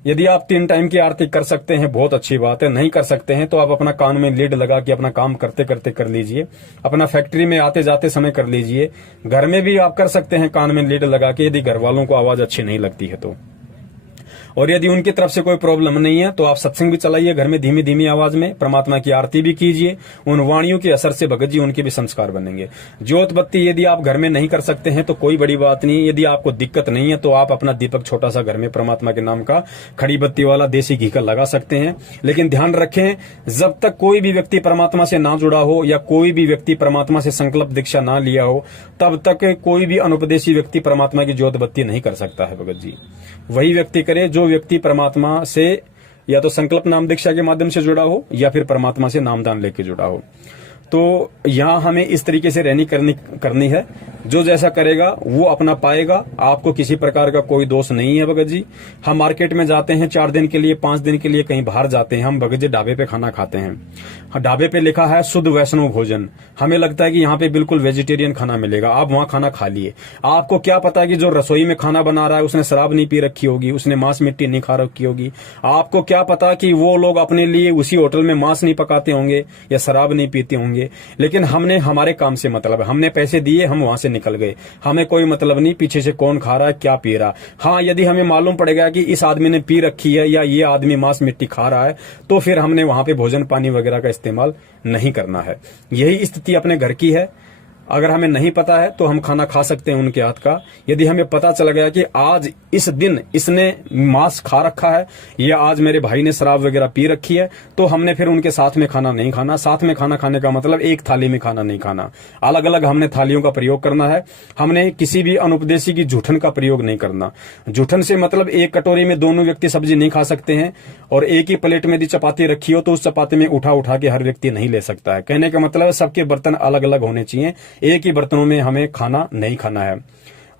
यदि आप 3 टाइम की आरती कर सकते हैं बहुत अच्छी बात है, नहीं कर सकते हैं तो आप अपना कान में लीड लगा के अपना काम करते करते कर लीजिए, अपना फैक्ट्री में आते जाते समय कर लीजिए। घर में भी आप कर सकते हैं कान में लीड लगा के, यदि घर वालों को आवाज अच्छी नहीं लगती है तो। और यदि उनकी तरफ से कोई प्रॉब्लम नहीं है तो आप सत्संग भी चलाइए घर में धीमी धीमी आवाज में, परमात्मा की आरती भी कीजिए। उन वाणियों के असर से भगत जी उनके भी संस्कार बनेंगे। ज्योत बत्ती यदि आप घर में नहीं कर सकते हैं तो कोई बड़ी बात नहीं। यदि आपको दिक्कत नहीं है तो आप अपना दीपक छोटा सा घर में परमात्मा के नाम का खड़ी बत्ती वाला देसी घी का लगा सकते हैं। लेकिन ध्यान रखें, जब तक कोई भी व्यक्ति परमात्मा से ना जुड़ा हो या कोई भी व्यक्ति परमात्मा से संकल्प दीक्षा ना लिया हो, तब तक कोई भी अनुपदेशी व्यक्ति परमात्मा की ज्योत बत्ती नहीं कर सकता है। भगत जी वही व्यक्ति करे जो व्यक्ति परमात्मा से या तो संकल्प नाम दीक्षा के माध्यम से जुड़ा हो या फिर परमात्मा से नामदान लेके जुड़ा हो। तो यहाँ हमें इस तरीके से रहनी करनी है। जो जैसा करेगा वो अपना पाएगा। आपको किसी प्रकार का कोई दोष नहीं है भगत जी। हम मार्केट में जाते हैं 4 दिन के लिए, 5 दिन के लिए कहीं बाहर जाते हैं, हम भगत जी ढाबे पे खाना खाते हैं। ढाबे पे लिखा है शुद्ध वैष्णव भोजन। हमें लगता है कि यहाँ पे बिल्कुल वेजिटेरियन खाना मिलेगा, आप वहाँ खाना खा लिए। आपको क्या पता कि जो रसोई में खाना बना रहा है उसने शराब नहीं पी रखी होगी, उसने मांस मिट्टी नहीं खा रखी होगी। आपको क्या पता कि वो लोग अपने लिए उसी होटल में मांस नहीं पकाते होंगे या शराब नहीं पीते होंगे। लेकिन हमने हमारे काम से मतलब है, हमने पैसे दिए, हम वहां से निकल गए, हमें कोई मतलब नहीं पीछे से कौन खा रहा है, क्या पी रहा। हाँ, यदि हमें मालूम पड़ेगा कि इस आदमी ने पी रखी है या ये आदमी मांस मिट्टी खा रहा है, तो फिर हमने वहां पे भोजन पानी वगैरह का इस्तेमाल नहीं करना है। यही स्थिति अपने घर की है। अगर हमें नहीं पता है तो हम खाना खा सकते हैं उनके हाथ का। यदि हमें पता चल गया कि आज इस दिन इसने मांस खा रखा है या आज मेरे भाई ने शराब वगैरह पी रखी है, तो हमने फिर उनके साथ में खाना नहीं खाना। साथ में खाना खाने का मतलब एक थाली में खाना नहीं खाना, अलग अलग हमने थालियों का प्रयोग करना है। हमने किसी भी अनुपदेशी की जूठन का प्रयोग नहीं करना। जूठन से मतलब एक कटोरी में दोनों व्यक्ति सब्जी नहीं खा सकते हैं, और एक ही प्लेट में यदि चपाती रखी हो तो उस चपाती में उठा उठा के हर व्यक्ति नहीं ले सकता है। कहने का मतलब सबके बर्तन अलग अलग होने चाहिए, एक ही बर्तनों में हमें खाना नहीं खाना है।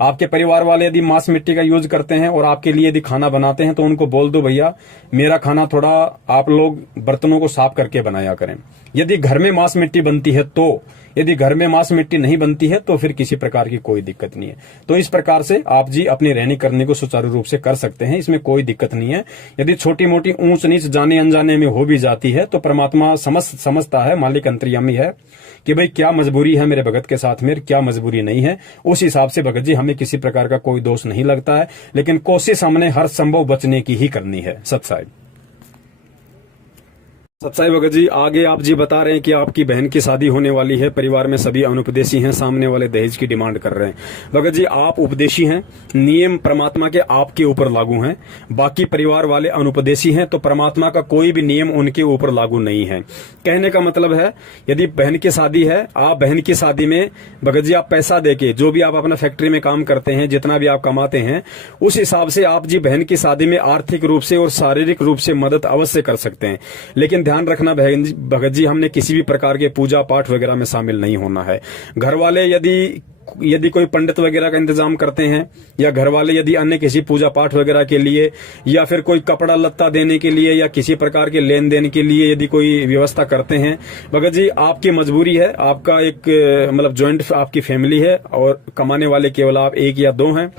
आपके परिवार वाले यदि मांस मिट्टी का यूज करते हैं और आपके लिए यदि खाना बनाते हैं तो उनको बोल दो भैया मेरा खाना थोड़ा आप लोग बर्तनों को साफ करके बनाया करें। यदि घर में मांस मिट्टी बनती है तो, यदि घर में मांस मिट्टी नहीं बनती है तो फिर किसी प्रकार की कोई दिक्कत नहीं है। तो इस प्रकार से आप जी अपनी रहनी करने को सुचारू रूप से कर सकते हैं, इसमें कोई दिक्कत नहीं है। यदि छोटी मोटी ऊंच नीच जाने अनजाने में हो भी जाती है तो परमात्मा समझता है, मालिक अंतर्यामी है कि भाई क्या मजबूरी है मेरे भगत के साथ में, क्या मजबूरी नहीं है। उस हिसाब से भगत जी हमें किसी प्रकार का कोई दोष नहीं लगता है, लेकिन कोशिश हमने हर संभव बचने की ही करनी है। सत्साई सत्साई भगत जी, आगे आप जी बता रहे हैं कि आपकी बहन की शादी होने वाली है, परिवार में सभी अनुपदेशी हैं, सामने वाले दहेज की डिमांड कर रहे हैं। भगत जी आप उपदेशी हैं, नियम परमात्मा के आपके ऊपर लागू हैं, बाकी परिवार वाले अनुपदेशी हैं, तो परमात्मा का कोई भी नियम उनके ऊपर लागू नहीं है। कहने का मतलब है यदि बहन की शादी है, आप बहन की शादी में भगत जी आप पैसा देके, जो भी आप अपना फैक्ट्री में काम करते हैं, जितना भी आप कमाते हैं, उस हिसाब से आप जी बहन की शादी में आर्थिक रूप से और शारीरिक रूप से मदद अवश्य कर सकते हैं। लेकिन ध्यान रखना भगत जी हमने किसी भी प्रकार के पूजा पाठ वगैरह में शामिल नहीं होना है। घर वाले यदि कोई पंडित वगैरह का इंतजाम करते हैं, या घर वाले यदि अन्य किसी पूजा पाठ वगैरह के लिए, या फिर कोई कपड़ा लत्ता देने के लिए, या किसी प्रकार के लेन देन के लिए यदि कोई व्यवस्था करते हैं, भगत जी आपकी मजबूरी है, आपका एक मतलब ज्वाइंट आपकी फैमिली है और कमाने वाले केवल आप 1 या 2 हैं।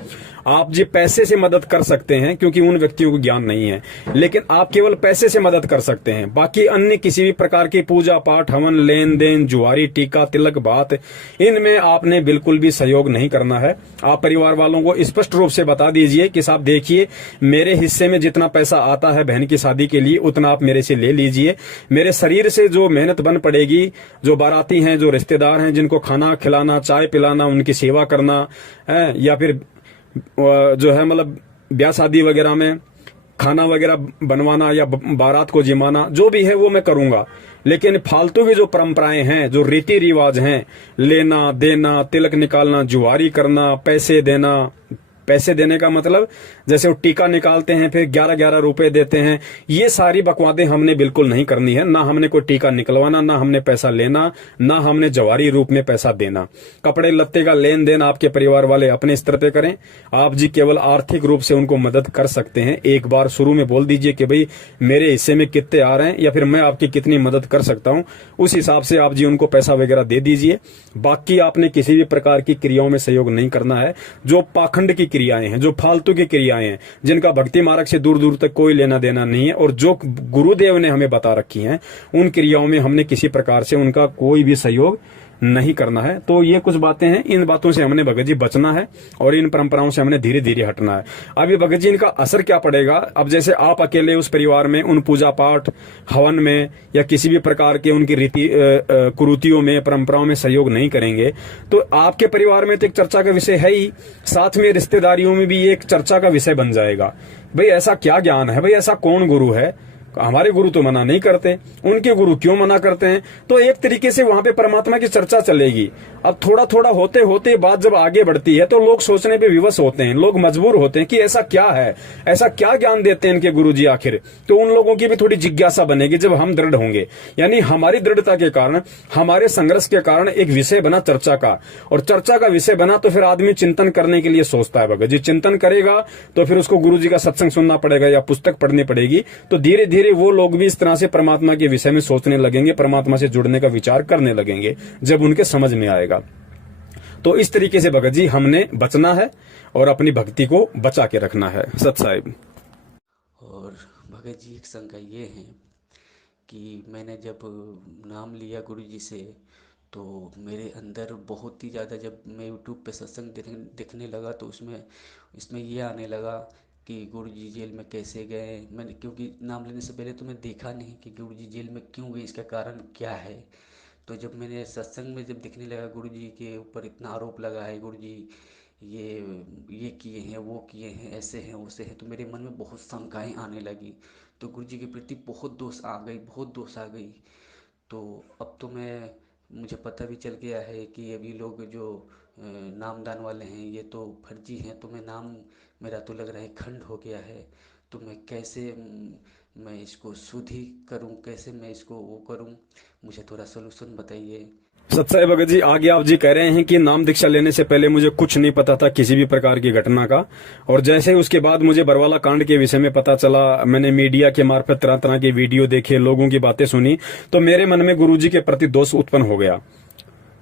आप जी पैसे से मदद कर सकते हैं क्योंकि उन व्यक्तियों को ज्ञान नहीं है, लेकिन आप केवल पैसे से मदद कर सकते हैं। बाकी अन्य किसी भी प्रकार की पूजा पाठ, हवन, लेन देन, जुआरी, टीका, तिलक, बात, इनमें आपने बिल्कुल भी सहयोग नहीं करना है। आप परिवार वालों को स्पष्ट रूप से बता दीजिए कि साहब देखिए मेरे हिस्से में जितना पैसा आता है बहन की शादी के लिए उतना आप मेरे से ले लीजिए। मेरे शरीर से जो मेहनत बन पड़ेगी, जो बाराती हैं, जो रिश्तेदार हैं, जिनको खाना खिलाना, चाय पिलाना, उनकी सेवा करना है, या फिर जो है मतलब ब्याह शादी वगैरह में खाना वगैरह बनवाना या बारात को जिमाना, जो भी है वो मैं करूंगा। लेकिन फालतू की जो परंपराएं हैं, जो रीति रिवाज हैं, लेना देना, तिलक निकालना, जुआरी करना, पैसे देना, पैसे देने का मतलब जैसे वो टीका निकालते हैं फिर 11-11 रुपए देते हैं, ये सारी बकवादें हमने बिल्कुल नहीं करनी है। ना हमने कोई टीका निकलवाना, ना हमने पैसा लेना, ना हमने जवारी रूप में पैसा देना। कपड़े लत्ते का लेन देन आपके परिवार वाले अपने स्तर पे करें। आप जी केवल आर्थिक रूप से उनको मदद कर सकते हैं। एक बार शुरू में बोल दीजिए कि भाई मेरे हिस्से में कितने आ रहे हैं या फिर मैं आपकी कितनी मदद कर सकता हूं, उस हिसाब से आप जी उनको पैसा वगैरह दे दीजिए। बाकी आपने किसी भी प्रकार की क्रियाओं में सहयोग नहीं करना है। जो पाखंड की क्रियाएं हैं, जो फालतू की क्रियाएं हैं, जिनका भक्ति मार्ग से दूर दूर तक कोई लेना देना नहीं है, और जो गुरुदेव ने हमें बता रखी हैं, उन क्रियाओं में हमने किसी प्रकार से उनका कोई भी सहयोग नहीं करना है। तो ये कुछ बातें हैं, इन बातों से हमने भगत जी बचना है और इन परंपराओं से हमने धीरे धीरे हटना है। अब ये भगत जी इनका असर क्या पड़ेगा? अब जैसे आप अकेले उस परिवार में उन पूजा पाठ, हवन में या किसी भी प्रकार के उनकी रीति कुरीतियों में, परंपराओं में सहयोग नहीं करेंगे, तो आपके परिवार में तो एक चर्चा का विषय है ही, साथ में रिश्तेदारियों में भी एक चर्चा का विषय बन जाएगा। भाई ऐसा क्या ज्ञान है, भाई ऐसा कौन गुरु है हमारे गुरु तो मना नहीं करते, उनके गुरु क्यों मना करते हैं? तो एक तरीके से वहां पे परमात्मा की चर्चा चलेगी। अब थोड़ा थोड़ा होते होते बात जब आगे बढ़ती है तो लोग सोचने पे विवश होते हैं, लोग मजबूर होते हैं कि ऐसा क्या है, ऐसा क्या ज्ञान देते हैं इनके गुरु जी आखिर। तो उन लोगों की भी थोड़ी जिज्ञासा बनेगी जब हम दृढ़ होंगे, यानी हमारी दृढ़ता के कारण, हमारे संघर्ष के कारण एक विषय बना चर्चा का, और चर्चा का विषय बना तो फिर आदमी चिंतन करने के लिए सोचता है। भगत जी चिंतन करेगा तो फिर उसको गुरु जी का सत्संग सुनना पड़ेगा या पुस्तक पढ़नी पड़ेगी, तो धीरे धीरे वो लोग भी इस तरह से परमात्मा के विषय में सोचने लगेंगे, परमात्मा से जुड़ने का विचार करने लगेंगे जब उनके समझ में आएगा। तो इस तरीके से भगत जी हमने बचना है और अपनी भक्ति को बचा के रखना है। सत साहिब। और भगत जी एक शंका ये है कि मैंने जब नाम लिया गुरु जी से तो मेरे अंदर बहुत ही ज़्यादा, जब मैं यूट्यूब पे सत्संग देखने लगा तो इसमें ये आने लगा कि गुरु जी जेल में कैसे गए। मैंने, क्योंकि नाम लेने से पहले तो मैं देखा नहीं कि गुरु जी जेल में क्यों गए, इसका कारण क्या है। तो जब मैंने सत्संग में जब दिखने लगा गुरु जी के ऊपर इतना आरोप लगा है, गुरु जी ये किए हैं, वो किए हैं, ऐसे हैं, वैसे हैं, तो मेरे मन में बहुत शंकाएं आने लगी। तो गुरु जी के प्रति बहुत दोष आ गई, बहुत दोष आ गई। तो अब तो मुझे पता भी चल गया है कि अभी लोग जो नामदान वाले हैं ये तो फर्जी हैं। तो मेरा तो लग रहा है खंड हो गया है। तो मैं कैसे मैं इसको शुद्धि करूं, कैसे मैं इसको वो करूं, मुझे थोड़ा सलूशन बताइए। सत्साई भगत जी, आगे आप जी कह रहे हैं कि नाम दीक्षा लेने से पहले मुझे कुछ नहीं पता था किसी भी प्रकार की घटना का, और जैसे उसके बाद मुझे बरवाला कांड के विषय में पता चला, मैंने मीडिया के मार्फत तरह तरह के वीडियो देखे, लोगों की बातें सुनी, तो मेरे मन में गुरुजी के प्रति दोष उत्पन्न हो गया।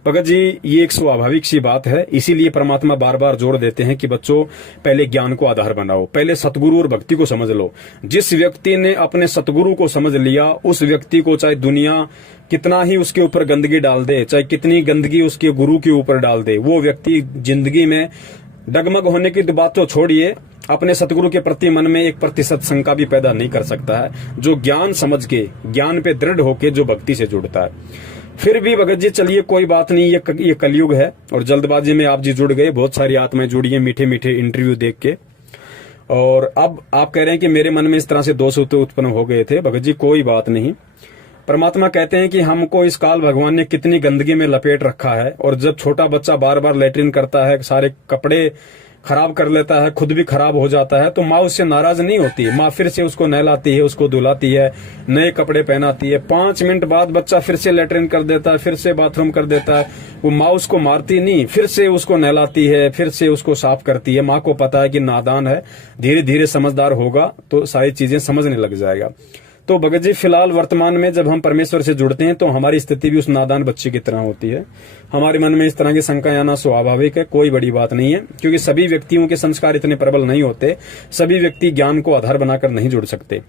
भगत जी ये एक स्वाभाविक सी बात है, इसीलिए परमात्मा बार बार जोर देते हैं कि बच्चों पहले ज्ञान को आधार बनाओ, पहले सतगुरु और भक्ति को समझ लो। जिस व्यक्ति ने अपने सतगुरु को समझ लिया, उस व्यक्ति को चाहे दुनिया कितना ही उसके ऊपर गंदगी डाल दे, चाहे कितनी गंदगी उसके गुरु के ऊपर डाल दे, वो व्यक्ति जिंदगी में डगमग होने की बात तो छोड़िए, अपने सतगुरु के प्रति मन में 1% शंका भी पैदा नहीं कर सकता है। जो ज्ञान समझ के, ज्ञान पे दृढ़ होके जो भक्ति से जुड़ता है। फिर भी भगत जी चलिए कोई बात नहीं, ये कलयुग है और जल्दबाजी में आप जी जुड़ गए, बहुत सारी आत्माएं जुड़ी हैं मीठे मीठे इंटरव्यू देख के, और अब आप कह रहे हैं कि मेरे मन में इस तरह से दोष उत्पन्न हो गए थे। भगत जी कोई बात नहीं, परमात्मा कहते हैं कि हमको इस काल भगवान ने कितनी गंदगी में लपेट रखा है, और जब छोटा बच्चा बार बार लेटरिन करता है, सारे कपड़े खराब कर लेता है, खुद भी खराब हो जाता है, तो माँ उससे नाराज नहीं होती है। माँ फिर से उसको नहलाती है, उसको धुलाती है, नए कपड़े पहनाती है। 5 मिनट बाद बच्चा फिर से लेटरिन कर देता है, फिर से बाथरूम कर देता है, वो माँ उसको मारती नहीं, फिर से उसको नहलाती है, फिर से उसको साफ करती है। माँ को पता है कि नादान है, धीरे धीरे समझदार होगा तो सारी चीजें समझने लग जाएगा। तो भगत जी फिलहाल वर्तमान में जब हम परमेश्वर से जुड़ते हैं तो हमारी स्थिति भी उस नादान बच्चे की तरह होती है। हमारे मन में इस तरह की शंका आना स्वाभाविक है, कोई बड़ी बात नहीं है, क्योंकि सभी व्यक्तियों के संस्कार इतने प्रबल नहीं होते, सभी व्यक्ति ज्ञान को आधार बनाकर नहीं जुड़ सकते।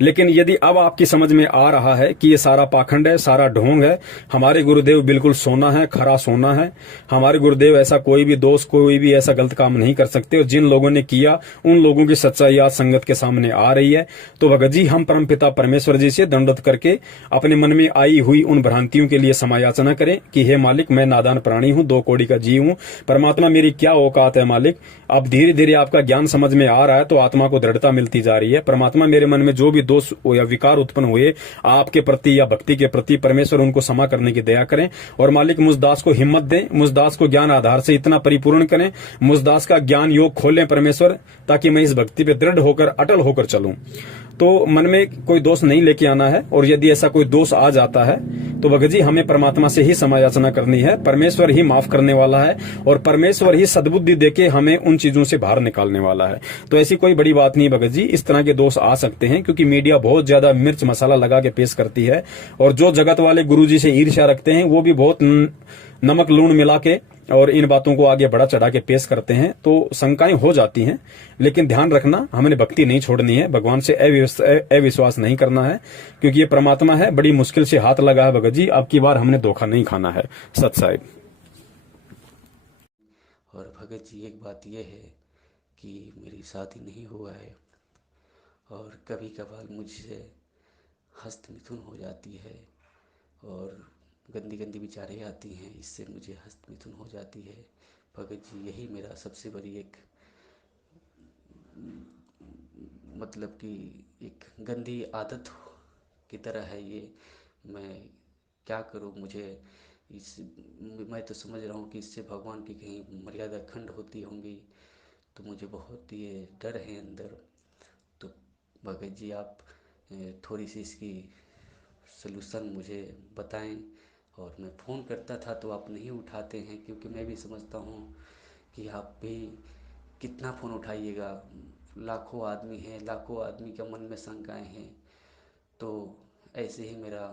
लेकिन यदि अब आपकी समझ में आ रहा है कि ये सारा पाखंड है, सारा ढोंग है, हमारे गुरुदेव बिल्कुल सोना है, खरा सोना है, हमारे गुरुदेव ऐसा कोई भी दोष, कोई भी ऐसा गलत काम नहीं कर सकते, और जिन लोगों ने किया उन लोगों की सच्चाई आज संगत के सामने आ रही है, तो भगत जी हम परमपिता परमेश्वर जी से दंडवत करके अपने मन में आई हुई उन भ्रांतियों के लिए समायाचना करें कि हे मालिक, मैं नादान प्राणी हूं, 2 कौड़ी का जीव हूं, परमात्मा मेरी क्या औकात है मालिक। अब धीरे धीरे आपका ज्ञान समझ में आ रहा है तो आत्मा को दृढ़ता मिलती जा रही है। परमात्मा मेरे मन में जो भी दोष या विकार उत्पन्न हुए आपके प्रति या भक्ति के प्रति, परमेश्वर उनको क्षमा करने की दया करें, और मालिक मुझ दास को हिम्मत दें, मुझ दास को ज्ञान आधार से इतना परिपूर्ण करें, मुझ दास का ज्ञान योग खोलें परमेश्वर, ताकि मैं इस भक्ति पे दृढ़ होकर, अटल होकर चलूं। तो मन में कोई दोष नहीं लेके आना है, और यदि ऐसा कोई दोष आ जाता है तो भगत जी हमें परमात्मा से ही समायाचना करनी है। परमेश्वर ही माफ करने वाला है, और परमेश्वर ही सद्बुद्धि देके हमें उन चीजों से बाहर निकालने वाला है। तो ऐसी कोई बड़ी बात नहीं भगत जी, इस तरह के दोष आ सकते हैं क्योंकि मीडिया बहुत ज्यादा मिर्च मसाला लगा के पेश करती है, और जो जगत वाले गुरुजी से ईर्ष्या रखते हैं वो भी बहुत नमक लूण मिला के और इन बातों को आगे बढ़ा चढ़ा के पेश करते हैं, तो शंकाएं हो जाती हैं। लेकिन ध्यान रखना, हमने भक्ति नहीं छोड़नी है, भगवान से अविश्वास नहीं करना है, क्योंकि ये परमात्मा है, बड़ी मुश्किल से हाथ लगा है भगत जी, अब की बार हमने धोखा नहीं खाना है। सत साहिब। और भगत जी एक बात यह है कि मेरी शादी नहीं हुआ है, और कभी कभार मुझसे हस्त मिथुन हो जाती है, और गंदी गंदी विचारें आती हैं, इससे मुझे हस्त मिथुन हो जाती है। भगत जी यही मेरा सबसे बड़ी एक मतलब कि एक गंदी आदत की तरह है ये। मैं क्या करूँ? मुझे इस मैं तो समझ रहा हूँ कि इससे भगवान की कहीं मर्यादा खंड होती होंगी, तो मुझे बहुत ये डर है अंदर। तो भगत जी आप थोड़ी सी इसकी सलूशन मुझे बताएं। और मैं फ़ोन करता था तो आप नहीं उठाते हैं, क्योंकि मैं भी समझता हूँ कि आप भी कितना फ़ोन उठाइएगा, लाखों आदमी हैं, लाखों आदमी के मन में शंकाएं हैं। तो ऐसे ही मेरा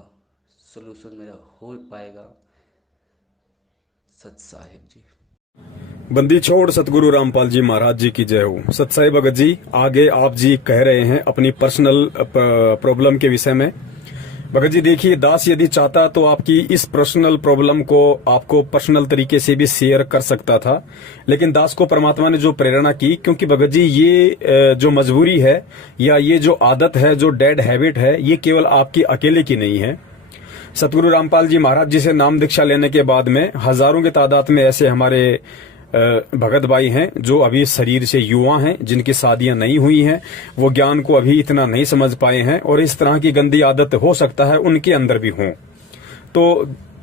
सलूशन मेरा हो पाएगा सच साहिब जी। बंदी छोड़ सतगुरु रामपाल जी महाराज जी की जय हो। सत्साई भगत जी, आगे आप जी कह रहे हैं अपनी पर्सनल प्रॉब्लम के विषय में। भगत जी देखिए, दास यदि चाहता तो आपकी इस पर्सनल प्रॉब्लम को आपको पर्सनल तरीके से भी शेयर कर सकता था, लेकिन दास को परमात्मा ने जो प्रेरणा की, क्योंकि भगत जी ये जो मजबूरी है या ये जो आदत है, जो डेड हैबिट है, ये केवल आपकी अकेले की नहीं है। सतगुरु रामपाल जी महाराज जी से नाम दीक्षा लेने के बाद में हजारों की तादाद में ऐसे हमारे भगत भाई हैं जो अभी शरीर से युवा हैं, जिनकी शादियां नहीं हुई हैं, वो ज्ञान को अभी इतना नहीं समझ पाए हैं और इस तरह की गंदी आदत हो सकता है उनके अंदर भी हो। तो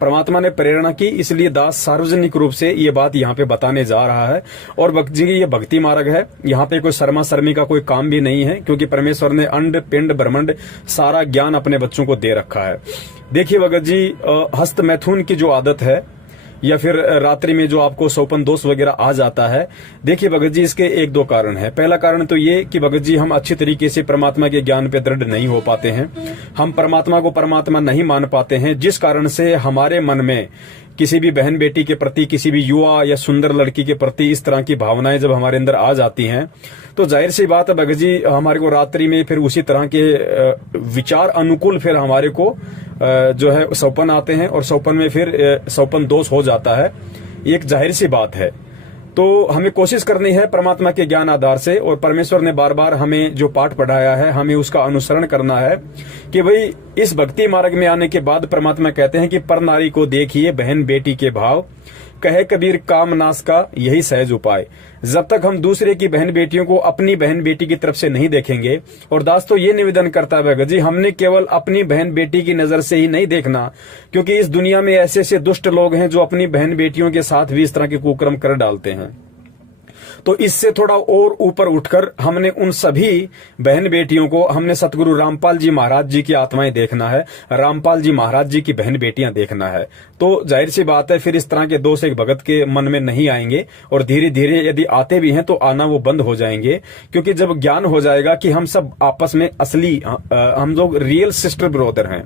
परमात्मा ने प्रेरणा की, इसलिए दास सार्वजनिक रूप से ये बात यहाँ पे बताने जा रहा है। और भक्त जी ये भक्ति मार्ग है, यहाँ पे कोई शर्मा शर्मी का कोई काम भी नहीं है, क्योंकि परमेश्वर ने अंड पिंड ब्रह्मांड सारा ज्ञान अपने बच्चों को दे रखा है। देखिए भगत जी, हस्त मैथुन की जो आदत है या फिर रात्रि में जो आपको सौपन दोष वगैरह आ जाता है, देखिए भगत जी इसके एक दो कारण है। पहला कारण तो ये कि भगत जी हम अच्छी तरीके से परमात्मा के ज्ञान पे दृढ़ नहीं हो पाते हैं, हम परमात्मा को परमात्मा नहीं मान पाते हैं, जिस कारण से हमारे मन में किसी भी बहन बेटी के प्रति, किसी भी युवा या सुंदर लड़की के प्रति इस तरह की भावनाएं जब हमारे अंदर आ जाती हैं, तो जाहिर सी बात है भगत जी हमारे को रात्रि में फिर उसी तरह के विचार अनुकूल फिर हमारे को जो है सौपन आते हैं और सौपन में फिर सौपन दोष हो जाता है। एक जाहिर सी बात है। तो हमें कोशिश करनी है परमात्मा के ज्ञान आधार से, और परमेश्वर ने बार बार हमें जो पाठ पढ़ाया है हमें उसका अनुसरण करना है कि भाई इस भक्ति मार्ग में आने के बाद परमात्मा कहते हैं कि पर नारी को देखिए बहन बेटी के भाव, कहे कबीर काम नाश का यही सहज उपाय। जब तक हम दूसरे की बहन बेटियों को अपनी बहन बेटी की तरफ से नहीं देखेंगे, और दास तो ये निवेदन करता है भगत जी, हमने केवल अपनी बहन बेटी की नजर से ही नहीं देखना, क्योंकि इस दुनिया में ऐसे ऐसे दुष्ट लोग हैं जो अपनी बहन बेटियों के साथ भी इस तरह के कुकर्म कर डालते हैं। तो इससे थोड़ा और ऊपर उठकर हमने उन सभी बहन बेटियों को, हमने सतगुरु रामपाल जी महाराज जी की आत्माएं देखना है, रामपाल जी महाराज जी की बहन बेटियां देखना है। तो जाहिर सी बात है फिर इस तरह के दोष एक भगत के मन में नहीं आएंगे, और धीरे धीरे यदि आते भी हैं तो आना वो बंद हो जाएंगे, क्योंकि जब ज्ञान हो जाएगा कि हम सब आपस में असली, हम लोग रियल सिस्टर ब्रदर हैं।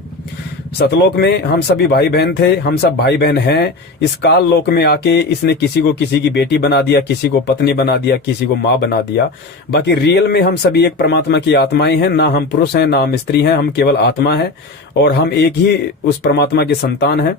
सतलोक में हम सभी भाई बहन थे, हम सब भाई बहन हैं। इस काल लोक में आके इसने किसी को किसी की बेटी बना दिया, किसी को पत्नी बना दिया, किसी को मां बना दिया। बाकी रियल में हम सभी एक परमात्मा की आत्माएं हैं, ना हम पुरुष हैं ना हम स्त्री हैं, हम केवल आत्मा है और हम एक ही उस परमात्मा के संतान हैं।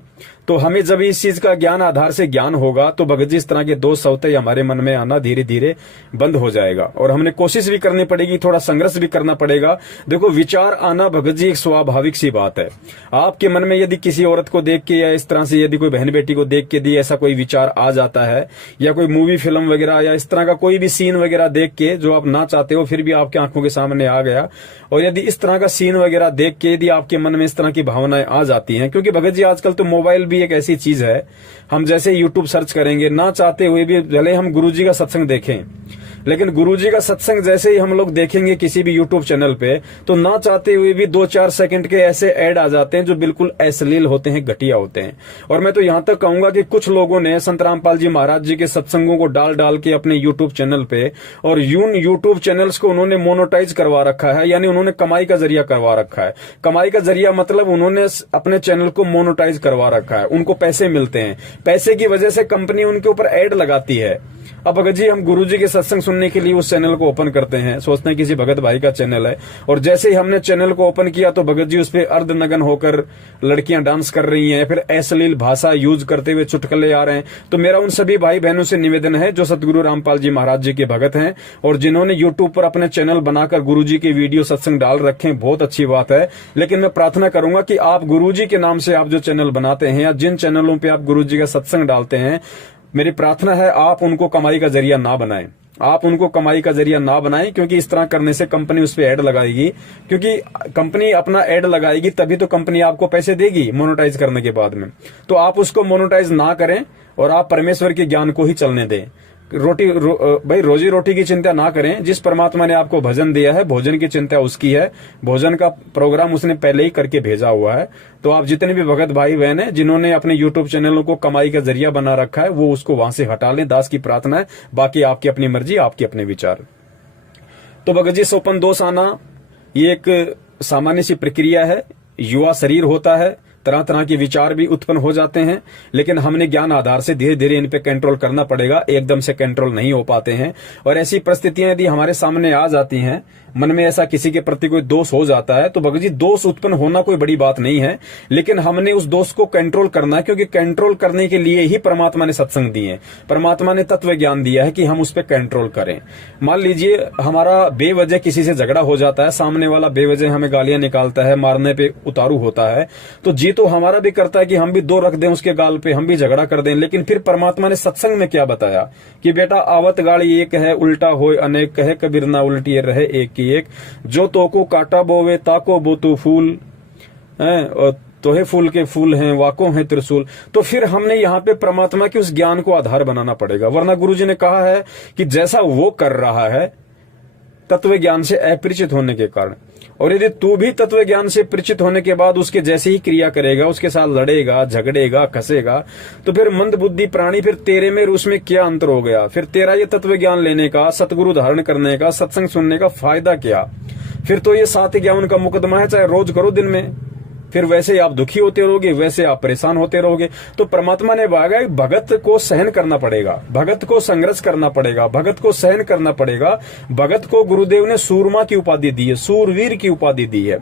तो हमें जब इस चीज का ज्ञान आधार से ज्ञान होगा तो भगत जी इस तरह के दोष सौते हमारे मन में आना धीरे धीरे बंद हो जाएगा, और हमने कोशिश भी करनी पड़ेगी, थोड़ा संघर्ष भी करना पड़ेगा। देखो विचार आना भगत जी एक स्वाभाविक सी बात है। आपके मन में यदि किसी औरत को देख के या इस तरह से यदि कोई बहन बेटी को देख के यदि ऐसा कोई विचार आ जाता है, या कोई मूवी फिल्म वगैरह या इस तरह का कोई भी सीन वगैरह देख के जो आप ना चाहते हो फिर भी आपकी आंखों के सामने आ गया, और यदि इस तरह का सीन वगैरह देख के यदि आपके मन में इस तरह की भावनाएं आ जाती हैं, क्योंकि भगत जी आजकल तो मोबाइल भी एक ऐसी चीज है, हम जैसे यूट्यूब सर्च करेंगे ना चाहते हुए भी, भले हम गुरुजी का सत्संग देखें, लेकिन गुरुजी का सत्संग जैसे ही हम लोग देखेंगे किसी भी यूट्यूब चैनल पे, तो ना चाहते हुए भी 2-4 सेकंड के ऐसे ऐड आ जाते हैं जो बिल्कुल अश्लील होते हैं, घटिया होते हैं। और मैं तो यहां तक कहूंगा कि कुछ लोगों ने संत रामपाल जी महाराज जी के सत्संगों को डाल डाल के अपने यूट्यूब चैनल पे, और यूट्यूब चैनल्स को उन्होंने मोनोटाइज करवा रखा है, यानी उन्होंने कमाई का जरिया करवा रखा है। कमाई का जरिया मतलब उन्होंने अपने चैनल को मोनोटाइज करवा रखा है, उनको पैसे मिलते हैं, पैसे की वजह से कंपनी उनके ऊपर ऐड लगाती है। अब भगत जी हम गुरुजी के सत्संग सुनने के लिए उस चैनल को ओपन करते हैं, सोचते हैं किसी भगत भाई का चैनल है, और जैसे ही हमने चैनल को ओपन किया तो भगत जी उस पर अर्धनग्न होकर लड़कियां डांस कर रही हैं, फिर अश्लील भाषा यूज करते हुए चुटकुले आ रहे हैं। तो मेरा उन सभी भाई बहनों से निवेदन है जो सतगुरु रामपाल जी महाराज जी के भगत हैं और जिन्होंने यूट्यूब पर अपने चैनल बनाकर गुरुजी के वीडियो सत्संग डाल रखे हैं, बहुत अच्छी बात है, लेकिन मैं प्रार्थना करूंगा कि आप गुरुजी के नाम से आप जो चैनल बनाते हैं या जिन चैनलों पे आप गुरुजी का सत्संग डालते हैं, मेरी प्रार्थना है आप उनको कमाई का जरिया ना बनाएं। आप उनको कमाई का जरिया ना बनाएं, क्योंकि इस तरह करने से कंपनी उस पर ऐड लगाएगी, क्योंकि कंपनी अपना ऐड लगाएगी तभी तो कंपनी आपको पैसे देगी मोनेटाइज करने के बाद में। तो आप उसको मोनेटाइज ना करें और आप परमेश्वर के ज्ञान को ही चलने दें। भाई रोजी रोटी की चिंता ना करें। जिस परमात्मा ने आपको भजन दिया है, भोजन की चिंता उसकी है, भोजन का प्रोग्राम उसने पहले ही करके भेजा हुआ है। तो आप जितने भी भगत भाई बहन हैं जिन्होंने अपने यूट्यूब चैनलों को कमाई का जरिया बना रखा है, वो उसको वहां से हटा लें। दास की प्रार्थना है, बाकी आपकी अपनी मर्जी, आपके अपने विचार। तो भगत जी, सोपन दोष आना ये एक सामान्य सी प्रक्रिया है। युवा शरीर होता है, तरह तरह के विचार भी उत्पन्न हो जाते हैं, लेकिन हमने ज्ञान आधार से धीरे धीरे इन पे कंट्रोल करना पड़ेगा। एकदम से कंट्रोल नहीं हो पाते हैं। और ऐसी परिस्थितियां यदि हमारे सामने आ जाती हैं, मन में ऐसा किसी के प्रति कोई दोष हो जाता है, तो भगत जी दोष उत्पन्न होना कोई बड़ी बात नहीं है, लेकिन हमने उस दोष को कंट्रोल करना है, क्योंकि कंट्रोल करने के लिए ही परमात्मा ने सत्संग दिए, परमात्मा ने तत्व ज्ञान दिया है कि हम उस पर कंट्रोल करें। मान लीजिए हमारा बेवजह किसी से झगड़ा हो जाता है, सामने वाला बेवजह हमें गालियां निकालता है, मारने पे उतारू होता है, तो जी तो हमारा भी करता है कि हम भी दो रख दें उसके गाल पे, हम भी झगड़ा कर दें। लेकिन फिर परमात्मा ने सत्संग में क्या बताया कि बेटा आवत गाड़ी एक है, उल्टा होए अनेक, कहे कबीर ना उल्टी रहे एक की एक, जो तो को काटा बोवे ताको बोतु फूल है, और तोहे फूल के फूल हैं, वाको हैं त्रिशूल। तो फिर हमने यहाँ पे परमात्मा के उस ज्ञान को आधार बनाना पड़ेगा, वरना गुरुजी ने कहा है कि जैसा वो कर रहा है तत्व ज्ञान से अपरिचित होने के कारण, और यदि तू भी तत्व ज्ञान से परिचित होने के बाद उसके जैसे ही क्रिया करेगा, उसके साथ लड़ेगा, झगड़ेगा, कसेगा, तो फिर मंद बुद्धि प्राणी, फिर तेरे में और उसमें क्या अंतर हो गया? फिर तेरा ये तत्व ज्ञान लेने का, सतगुरु धारण करने का, सत्संग सुनने का फायदा क्या? फिर तो ये सात ज्ञान का मुकदमा है, चाहे रोज करो दिन में। फिर वैसे आप दुखी होते रहोगे, वैसे आप परेशान होते रहोगे। तो परमात्मा ने कहा भगत को सहन करना पड़ेगा, भगत को संघर्ष करना पड़ेगा, भगत को सहन करना पड़ेगा। भगत को गुरुदेव ने सूरमा की उपाधि दी है, सूरवीर की उपाधि दी है।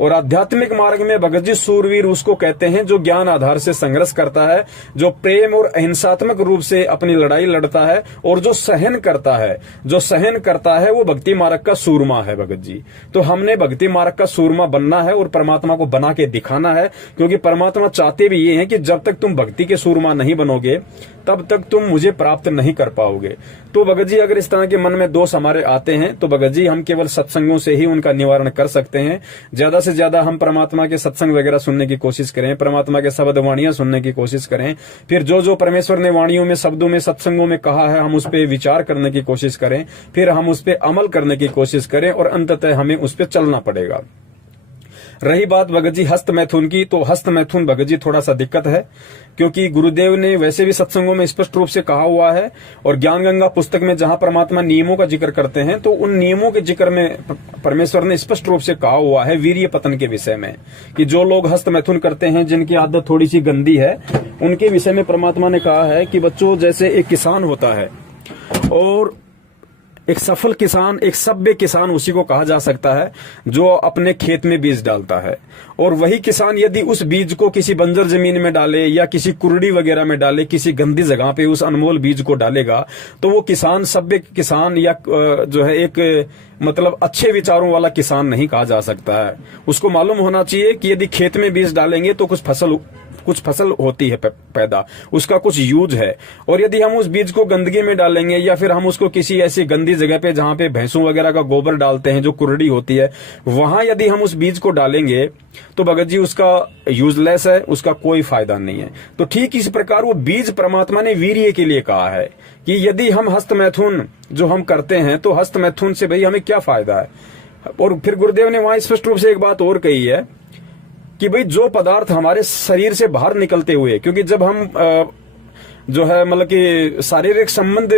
और आध्यात्मिक मार्ग में भगत जी सूरवीर उसको कहते हैं जो ज्ञान आधार से संघर्ष करता है, जो प्रेम और अहिंसात्मक रूप से अपनी लड़ाई लड़ता है, और जो सहन करता है, जो सहन करता है वो भक्ति मार्ग का सूरमा है भगत जी। तो हमने भक्ति मार्ग का सूरमा बनना है और परमात्मा को बना के दिखाना है, क्योंकि परमात्मा चाहते भी ये हैं कि जब तक तुम भक्ति के सूरमा नहीं बनोगे तब तक तुम मुझे प्राप्त नहीं कर पाओगे। तो भगत जी अगर इस तरह के मन में दोष हमारे आते हैं तो भगत जी हम केवल सत्संगों से ही उनका निवारण कर सकते हैं। ज्यादा से ज्यादा हम परमात्मा के सत्संग वगैरह सुनने की कोशिश करें, परमात्मा के शब्द वाणियां सुनने की कोशिश करें, फिर जो जो परमेश्वर ने वाणियों में, शब्दों में, सत्संगों में कहा है हम उस पर विचार करने की कोशिश करें, फिर हम उस पर अमल करने की कोशिश करें, और अंततः हमें उस पर चलना पड़ेगा। रही बात भगत जी हस्त मैथुन की, तो हस्त मैथुन भगत जी थोड़ा सा दिक्कत है, क्योंकि गुरुदेव ने वैसे भी सत्संगों में स्पष्ट रूप से कहा हुआ है, और ज्ञान गंगा पुस्तक में जहां परमात्मा नियमों का जिक्र करते हैं तो उन नियमों के जिक्र में परमेश्वर ने स्पष्ट रूप से कहा हुआ है वीर्य पतन के विषय में, कि जो लोग हस्त मैथुन करते हैं, जिनकी आदत थोड़ी सी गंदी है, उनके विषय में परमात्मा ने कहा है कि बच्चों जैसे एक किसान होता है, और एक सफल किसान, एक सभ्य किसान उसी को कहा जा सकता है जो अपने खेत में बीज डालता है। और वही किसान यदि उस बीज को किसी बंजर जमीन में डाले या किसी कुरड़ी वगैरह में डाले, किसी गंदी जगह पे उस अनमोल बीज को डालेगा, तो वो किसान सभ्य किसान या जो है एक मतलब अच्छे विचारों वाला किसान नहीं कहा जा सकता है। उसको मालूम होना चाहिए कि यदि खेत में बीज डालेंगे तो कुछ फसल होती है पैदा, उसका कुछ यूज है, और यदि हम उस बीज को गंदगी में डालेंगे या फिर हम उसको किसी ऐसी गंदी जगह पे जहां पे भैंसों वगैरह का गोबर डालते हैं, जो कुरड़ी होती है, वहां यदि हम उस बीज को डालेंगे तो भगत जी उसका यूजलेस है, उसका कोई फायदा नहीं है। तो ठीक इस प्रकार वो बीज परमात्मा ने वीर्य के लिए कहा है कि यदि हम हस्त मैथुन जो हम करते हैं, तो हस्त मैथुन से भाई हमें क्या फायदा है। और फिर गुरुदेव ने वहां स्पष्ट रूप से एक बात और कही है कि भाई जो पदार्थ हमारे शरीर से बाहर निकलते हुए, क्योंकि जब हम जो है मतलब कि शारीरिक संबंध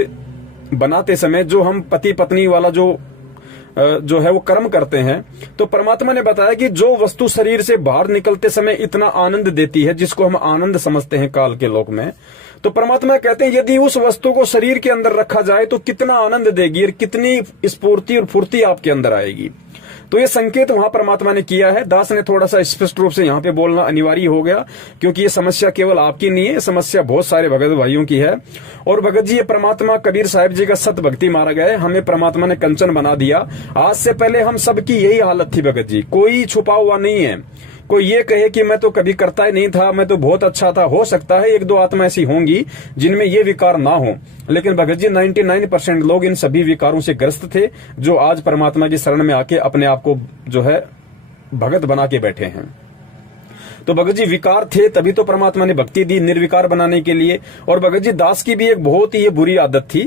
बनाते समय जो हम पति पत्नी वाला जो है वो कर्म करते हैं, तो परमात्मा ने बताया कि जो वस्तु शरीर से बाहर निकलते समय इतना आनंद देती है, जिसको हम आनंद समझते हैं काल के लोक में, तो परमात्मा कहते हैं यदि उस वस्तु को शरीर के अंदर रखा जाए तो कितना आनंद देगी और कितनी स्फूर्ति और फुर्ती आपके अंदर आएगी। तो ये संकेत वहां परमात्मा ने किया है। दास ने थोड़ा सा स्पष्ट रूप से यहाँ पे बोलना अनिवार्य हो गया, क्योंकि ये समस्या केवल आपकी नहीं है, ये समस्या बहुत सारे भगत भाइयों की है। और भगत जी ये परमात्मा कबीर साहिब जी का सत भक्ति मारा गया है, हमें परमात्मा ने कंचन बना दिया। आज से पहले हम सबकी यही हालत थी भगत जी, कोई छुपा हुआ नहीं है, कोई ये कहे कि मैं तो कभी करता ही नहीं था, मैं तो बहुत अच्छा था, हो सकता है एक दो आत्मा ऐसी होंगी जिनमें ये विकार ना हो, लेकिन भगत जी 99% लोग इन सभी विकारों से ग्रस्त थे, जो आज परमात्मा की शरण में आके अपने आप को जो है भगत बना के बैठे हैं। तो भगत जी विकार थे तभी तो परमात्मा ने भक्ति दी निर्विकार बनाने के लिए। और भगत जी दास की भी एक बहुत ही ये बुरी आदत थी,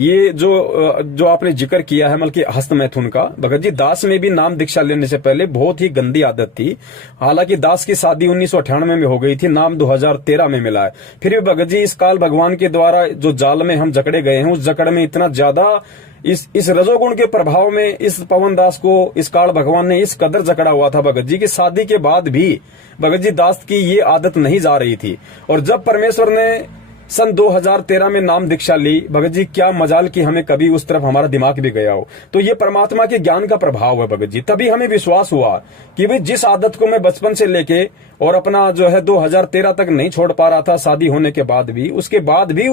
ये जो आपने जिक्र किया है मतलब कि हस्त मैथुन का, भगत जी दास में भी नाम दीक्षा लेने से पहले बहुत ही गंदी आदत थी। हालांकि दास की शादी 1998 में हो गई थी, नाम 2013 में मिला है। फिर भी भगत जी इस काल भगवान के द्वारा जो जाल में हम जकड़े गए हैं, उस जकड़ में इतना ज्यादा इस रजोगुण के प्रभाव में इस पवन दास को इस काल भगवान ने इस कदर जकड़ा हुआ था भगत जी की शादी के बाद भी भगत जी दास की ये आदत नहीं जा रही थी। और जब परमेश्वर ने सन 2013 में नाम दीक्षा ली, भगत जी क्या मजाल कि हमें कभी उस तरफ हमारा दिमाग भी गया हो। तो ये परमात्मा के ज्ञान का प्रभाव है भगत जी। तभी हमें विश्वास हुआ कि भाई जिस आदत को मैं बचपन से लेके और अपना जो है 2013 तक नहीं छोड़ पा रहा था, शादी होने के बाद भी, उसके बाद भी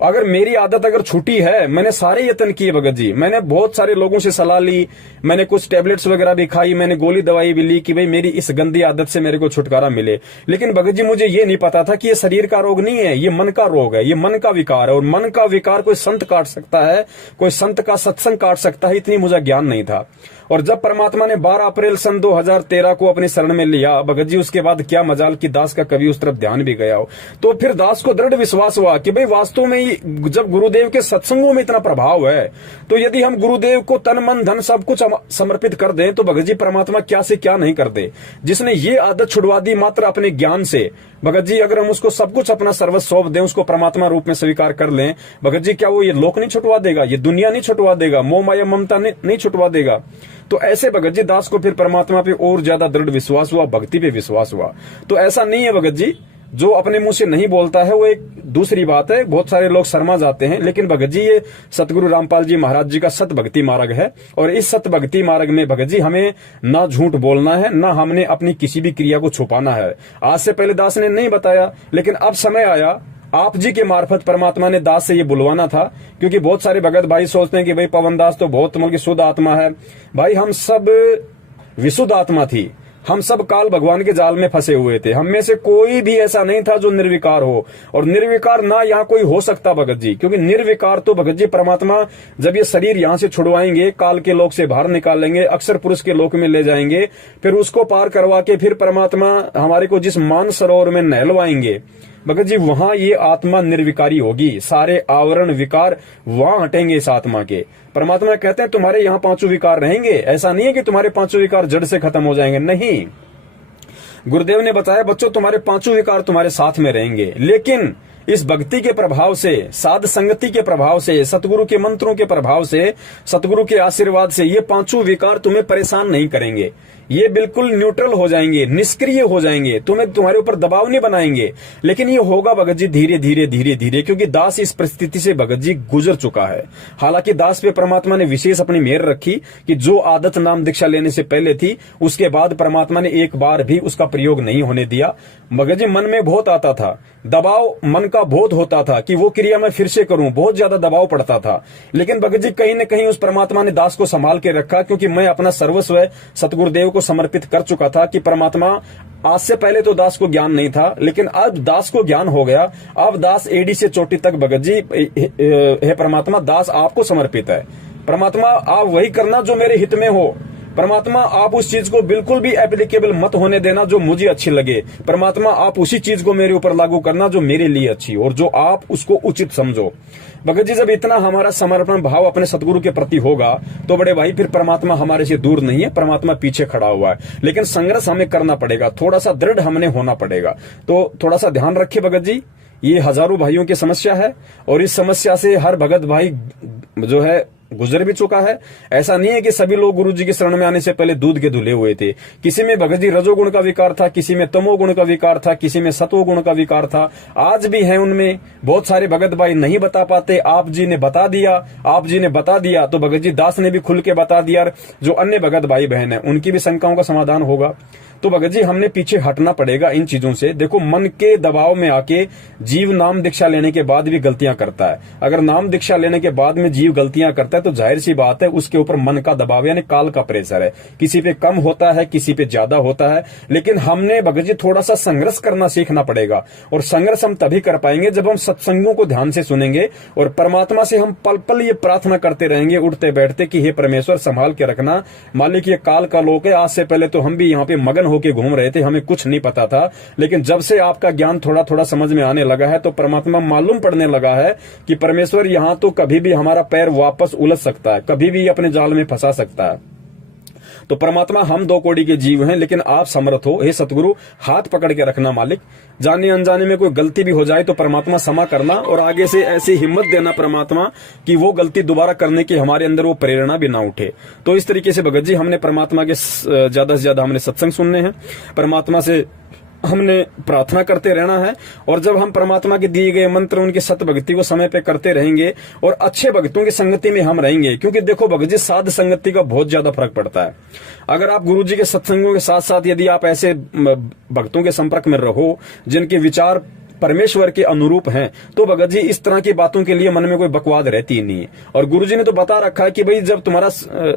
अगर मेरी आदत अगर छूटी है, मैंने सारे यत्न किए भगत जी, मैंने बहुत सारे लोगों से सलाह ली, मैंने कुछ टेबलेट्स वगैरह भी खाई, मैंने गोली दवाई भी ली कि भाई मेरी इस गंदी आदत से मेरे को छुटकारा मिले। लेकिन भगत जी मुझे ये नहीं पता था कि ये शरीर का रोग नहीं है, ये मन का रोग है, ये मन का विकार है। और मन का विकार कोई संत काट सकता है, कोई संत का सत्संग काट सकता है, इतनी मुझे ज्ञान नहीं था। और जब परमात्मा ने 12 अप्रैल सन 2013 को अपनी शरण में लिया भगत जी, उसके बाद क्या मजाल कि दास का कभी उस तरफ ध्यान भी गया हो। तो फिर दास को दृढ़ विश्वास हुआ कि भाई वास्तव में जब गुरुदेव के सत्संगों में इतना प्रभाव है, तो यदि हम गुरुदेव को तन मन धन सब कुछ समर्पित कर दें, तो भगत जी परमात्मा क्या से क्या नहीं कर दे। जिसने ये आदत छुड़वा दी मात्र अपने ज्ञान से, भगत जी अगर हम उसको सब कुछ अपना सर्वस्व सौंप दें, उसको परमात्मा रूप में स्वीकार कर लें, भगत जी क्या वो ये लोक नहीं छुटवा देगा, ये दुनिया नहीं छुटवा देगा, मोह माया ममता नहीं छुटवा देगा। तो ऐसे भगत जी दास को फिर परमात्मा पे और ज्यादा दृढ़ विश्वास हुआ, भक्ति पे विश्वास हुआ। तो ऐसा नहीं है भगत जी, जो अपने मुंह से नहीं बोलता है वो एक दूसरी बात है, बहुत सारे लोग शर्मा जाते हैं। लेकिन भगत जी ये सतगुरु रामपाल जी महाराज जी का सत भक्ति मार्ग है, और इस सत भक्ति मार्ग में भगत जी हमें ना झूठ बोलना है, ना हमने अपनी किसी भी क्रिया को छुपाना है। आज से पहले दास ने नहीं बताया, लेकिन अब समय आया, आप जी के मार्फत परमात्मा ने दास से ये बुलवाना था। क्योंकि बहुत सारे भगत भाई सोचते हैं कि भाई पवन दास तो बहुत मतलब की शुद्ध आत्मा है। भाई हम सब विशुद्ध आत्मा थी, हम सब काल भगवान के जाल में फंसे हुए थे। हम में से कोई भी ऐसा नहीं था जो निर्विकार हो, और निर्विकार ना यहाँ कोई हो सकता भगत जी, क्योंकि निर्विकार तो भगत जी परमात्मा जब ये शरीर यहाँ से छुड़वाएंगे, काल के लोक से बाहर निकालेंगे, अक्षर पुरुष के लोक में ले जाएंगे, फिर उसको पार करवा के फिर परमात्मा हमारे को जिस मान सरोवर में नहलवाएंगे भगत जी, वहां ये आत्मा निर्विकारी होगी। सारे आवरण विकार वहां हटेंगे इस आत्मा के। परमात्मा कहते हैं तुम्हारे यहाँ 5 विकार रहेंगे। ऐसा नहीं है कि तुम्हारे 5 विकार जड़ से खत्म हो जाएंगे, नहीं। गुरुदेव ने बताया बच्चों तुम्हारे 5 विकार तुम्हारे साथ में रहेंगे, लेकिन इस भक्ति के प्रभाव से, साध संगति के प्रभाव से, सतगुरु के मंत्रों के प्रभाव से, सतगुरु के आशीर्वाद से ये 5 विकार तुम्हें परेशान नहीं करेंगे। ये बिल्कुल न्यूट्रल हो जाएंगे, निष्क्रिय हो जाएंगे, तुम्हारे ऊपर दबाव नहीं बनाएंगे। लेकिन ये होगा भगत जी धीरे धीरे धीरे धीरे, क्योंकि दास इस परिस्थिति से भगत जी गुजर चुका है। हालांकि दास पे परमात्मा ने विशेष अपनी मेहर रखी कि जो आदत नाम दीक्षा लेने से पहले थी, उसके बाद परमात्मा ने एक बार भी उसका प्रयोग नहीं होने दिया। भगत जी मन में बहुत आता था, दबाव मन का बहुत होता था कि वो क्रिया मैं फिर से करूं, बहुत ज्यादा दबाव पड़ता था। लेकिन भगत जी कहीं न कहीं उस परमात्मा ने दास को संभाल के रखा, क्योंकि मैं अपना सर्वस्व सतगुरुदेव को समर्पित कर चुका था कि परमात्मा, आज से पहले तो दास को ज्ञान नहीं था, लेकिन अब दास को ज्ञान हो गया। अब दास एडी से चोटी तक भगत जी, हे परमात्मा दास आपको समर्पित है। परमात्मा आप वही करना जो मेरे हित में हो। परमात्मा आप उस चीज को बिल्कुल भी एप्लीकेबल मत होने देना जो मुझे अच्छी लगे। परमात्मा आप उसी चीज को मेरे ऊपर लागू करना जो मेरे लिए अच्छी और जो आप उसको उचित समझो। भगत जी जब इतना हमारा समर्पण भाव अपने सतगुरु के प्रति होगा, तो बड़े भाई फिर परमात्मा हमारे से दूर नहीं है, परमात्मा पीछे खड़ा हुआ है। लेकिन संघर्ष हमें करना पड़ेगा, थोड़ा सा दृढ़ हमने होना पड़ेगा। तो थोड़ा सा ध्यान रखिए भगत जी, ये हजारों भाइयों की समस्या है, और इस समस्या से हर भगत भाई जो है गुजर भी चुका है। ऐसा नहीं है कि सभी लोग गुरु जी की शरण में आने से पहले दूध के धुले हुए थे। किसी में भगत जी रजोगुण का विकार था, किसी में तमोगुण का विकार था, किसी में सतोगुण का विकार था। आज भी है उनमें। बहुत सारे भगत भाई नहीं बता पाते, आप जी ने बता दिया, आप जी ने बता दिया तो भगत जी दास ने भी खुल के बता दिया। जो अन्य भगत भाई बहन है उनकी भी शंकाओं का समाधान होगा। तो भगत जी हमने पीछे हटना पड़ेगा इन चीजों से। देखो, मन के दबाव में आके जीव नाम दीक्षा लेने के बाद भी गलतियां करता है। अगर नाम दीक्षा लेने के बाद में जीव गलतियां करता है तो जाहिर सी बात है उसके ऊपर मन का दबाव यानी काल का प्रेशर है। किसी पे कम होता है, किसी पे ज्यादा होता है। लेकिन हमने भगत जी थोड़ा सा संघर्ष करना सीखना पड़ेगा, और संघर्ष हम तभी कर पाएंगे जब हम सत्संगों को ध्यान से सुनेंगे और परमात्मा से हम पल पल ये प्रार्थना करते रहेंगे उठते बैठते कि हे परमेश्वर संभाल के रखना, मालिक ये काल का लोक है। आज से पहले तो हम भी यहाँ पे मगन होके घूम रहे थे, हमें कुछ नहीं पता था, लेकिन जब से आपका ज्ञान थोड़ा थोड़ा समझ में आने लगा है तो परमात्मा मालूम पड़ने लगा है कि परमेश्वर यहाँ तो कभी भी हमारा पैर वापस उलझ सकता है, कभी भी अपने जाल में फंसा सकता है। तो परमात्मा हम दो कोड़ी के जीव हैं, लेकिन आप समर्थ हो। हे सतगुरु, हाथ पकड़ के रखना मालिक, जाने अनजाने में कोई गलती भी हो जाए तो परमात्मा क्षमा करना, और आगे से ऐसी हिम्मत देना परमात्मा कि वो गलती दोबारा करने की हमारे अंदर वो प्रेरणा भी ना उठे। तो इस तरीके से भगत जी हमने परमात्मा के ज्यादा से ज्यादा हमने सत्संग सुनने हैं, परमात्मा से हमने प्रार्थना करते रहना है, और जब हम परमात्मा के दिए गए मंत्र उनकी सत भक्ति को समय पे करते रहेंगे और अच्छे भक्तों की संगति में हम रहेंगे। क्योंकि देखो भगत जी, साध संगति का बहुत ज्यादा फर्क पड़ता है। अगर आप गुरु जी के सत्संगों के साथ साथ यदि आप ऐसे भक्तों के संपर्क में रहो जिनके विचार परमेश्वर के अनुरूप हैं, तो भगत जी इस तरह की बातों के लिए मन में कोई बकवाद रहती ही नहीं है। और गुरुजी ने तो बता रखा है कि भाई जब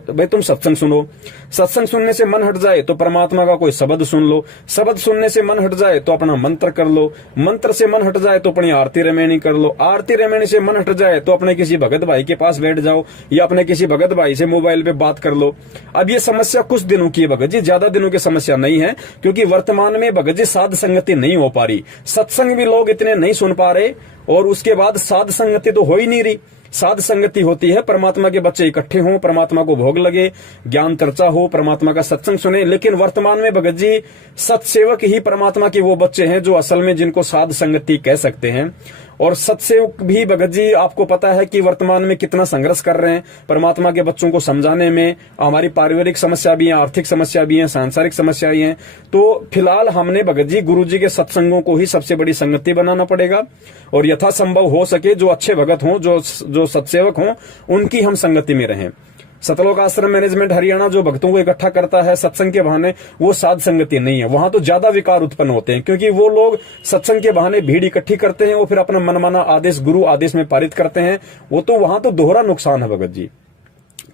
भाई तुम सत्संग सुनो, सत्संग सुनने से मन हट जाए तो परमात्मा का कोई शब्द सुन लो, शब्द सुनने से मन हट जाए तो अपना मंत्र कर लो, मंत्र से मन हट जाए तो अपनी आरती रमैनी कर लो, आरती रमैनी से मन हट जाए तो अपने किसी भगत भाई के पास बैठ जाओ या अपने किसी भगत भाई से मोबाइल पे बात कर लो। अब ये समस्या कुछ दिनों की है भगत जी, ज्यादा दिनों की समस्या नहीं है, क्योंकि वर्तमान में भगत जी साध संगति नहीं हो पा रही, सत्संग भी लोग इतने नहीं सुन पा रहे, और उसके बाद साध संगति तो हो ही नहीं रही। साध संगति होती है परमात्मा के बच्चे इकट्ठे हों, परमात्मा को भोग लगे, ज्ञान चर्चा हो, परमात्मा का सत्संग सुने। लेकिन वर्तमान में भगत जी सत्सेवक ही परमात्मा के वो बच्चे हैं जो असल में जिनको साध संगति कह सकते हैं। और सत्सेवक भी भगत जी आपको पता है कि वर्तमान में कितना संघर्ष कर रहे हैं परमात्मा के बच्चों को समझाने में। हमारी पारिवारिक समस्या भी है, आर्थिक समस्या भी है, सांसारिक समस्या भी है। तो फिलहाल हमने भगत जी गुरु जी के सत्संगों को ही सबसे बड़ी संगति बनाना पड़ेगा, और यथासंभव हो सके जो अच्छे भगत हों, जो सत्सेवक हों, उनकी हम संगति में रहें। सतलोक आश्रम मैनेजमेंट हरियाणा जो भक्तों को इकट्ठा करता है सत्संग के बहाने, वो साध संगति नहीं है। वहां तो ज्यादा विकार उत्पन्न होते हैं, क्योंकि वो लोग सत्संग के बहाने भीड़ इकट्ठी करते हैं, वो फिर अपना मनमाना आदेश गुरु आदेश में पारित करते हैं। वो तो वहां तो दोहरा नुकसान है भगत जी।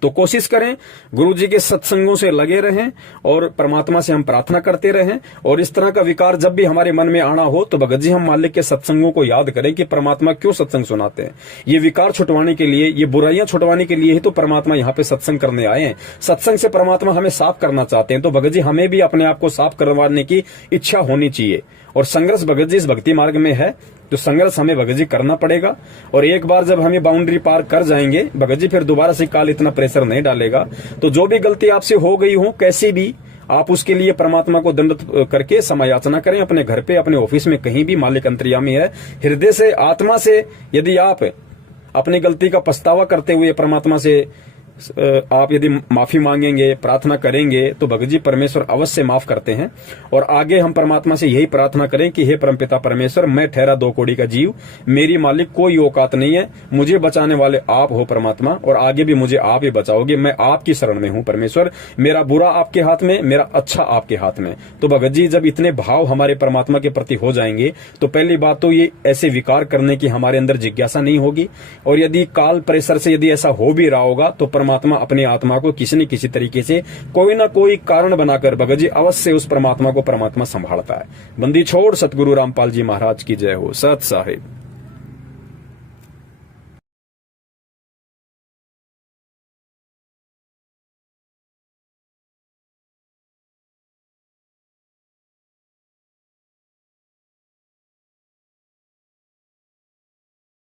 तो कोशिश करें गुरु जी के सत्संगों से लगे रहें और परमात्मा से हम प्रार्थना करते रहें। और इस तरह का विकार जब भी हमारे मन में आना हो तो भगत जी हम मालिक के सत्संगों को याद करें कि परमात्मा क्यों सत्संग सुनाते हैं। ये विकार छुटवाने के लिए, ये बुराइयां छुटवाने के लिए ही तो परमात्मा यहाँ पे सत्संग करने आए हैं। सत्संग से परमात्मा हमें साफ करना चाहते हैं। तो भगत जी हमें भी अपने आप को साफ करवाने की इच्छा होनी चाहिए। और संघर्ष भगत जी इस भक्ति मार्ग में है, तो संघर्ष हमें भगत जी करना पड़ेगा। और एक बार जब हम ये बाउंड्री पार कर जाएंगे भगत जी, फिर दोबारा से काल इतना प्रेशर नहीं डालेगा। तो जो भी गलती आपसे हो गई हो, कैसी भी, आप उसके लिए परमात्मा को दंड करके समायाचना करें अपने घर पे, अपने ऑफिस में, कहीं भी। मालिक अंतर्यामी है। हृदय से, आत्मा से यदि आप अपनी गलती का पछतावा करते हुए परमात्मा से आप यदि माफी मांगेंगे, प्रार्थना करेंगे, तो भगत जी परमेश्वर अवश्य माफ करते हैं। और आगे हम परमात्मा से यही प्रार्थना करें कि हे परमपिता परमेश्वर, मैं ठहरा दो कोड़ी का जीव, मेरी मालिक कोई औकात नहीं है, मुझे बचाने वाले आप हो परमात्मा, और आगे भी मुझे आप ही बचाओगे। मैं आपकी शरण में हूं परमेश्वर, मेरा बुरा आपके हाथ में, मेरा अच्छा आपके हाथ में। तो भगत जी जब इतने भाव हमारे परमात्मा के प्रति हो जाएंगे तो पहली बात तो ये ऐसे विकार करने की हमारे अंदर जिज्ञासा नहीं होगी। और यदि काल प्रेशर से यदि ऐसा हो भी रहा होगा तो परमात्मा अपनी आत्मा को किसी न किसी तरीके से कोई ना कोई कारण बनाकर भगत जी अवश्य उस परमात्मा को परमात्मा संभालता है। बंदी छोड़ सतगुरु रामपाल जी महाराज की जय हो। सत साहिब।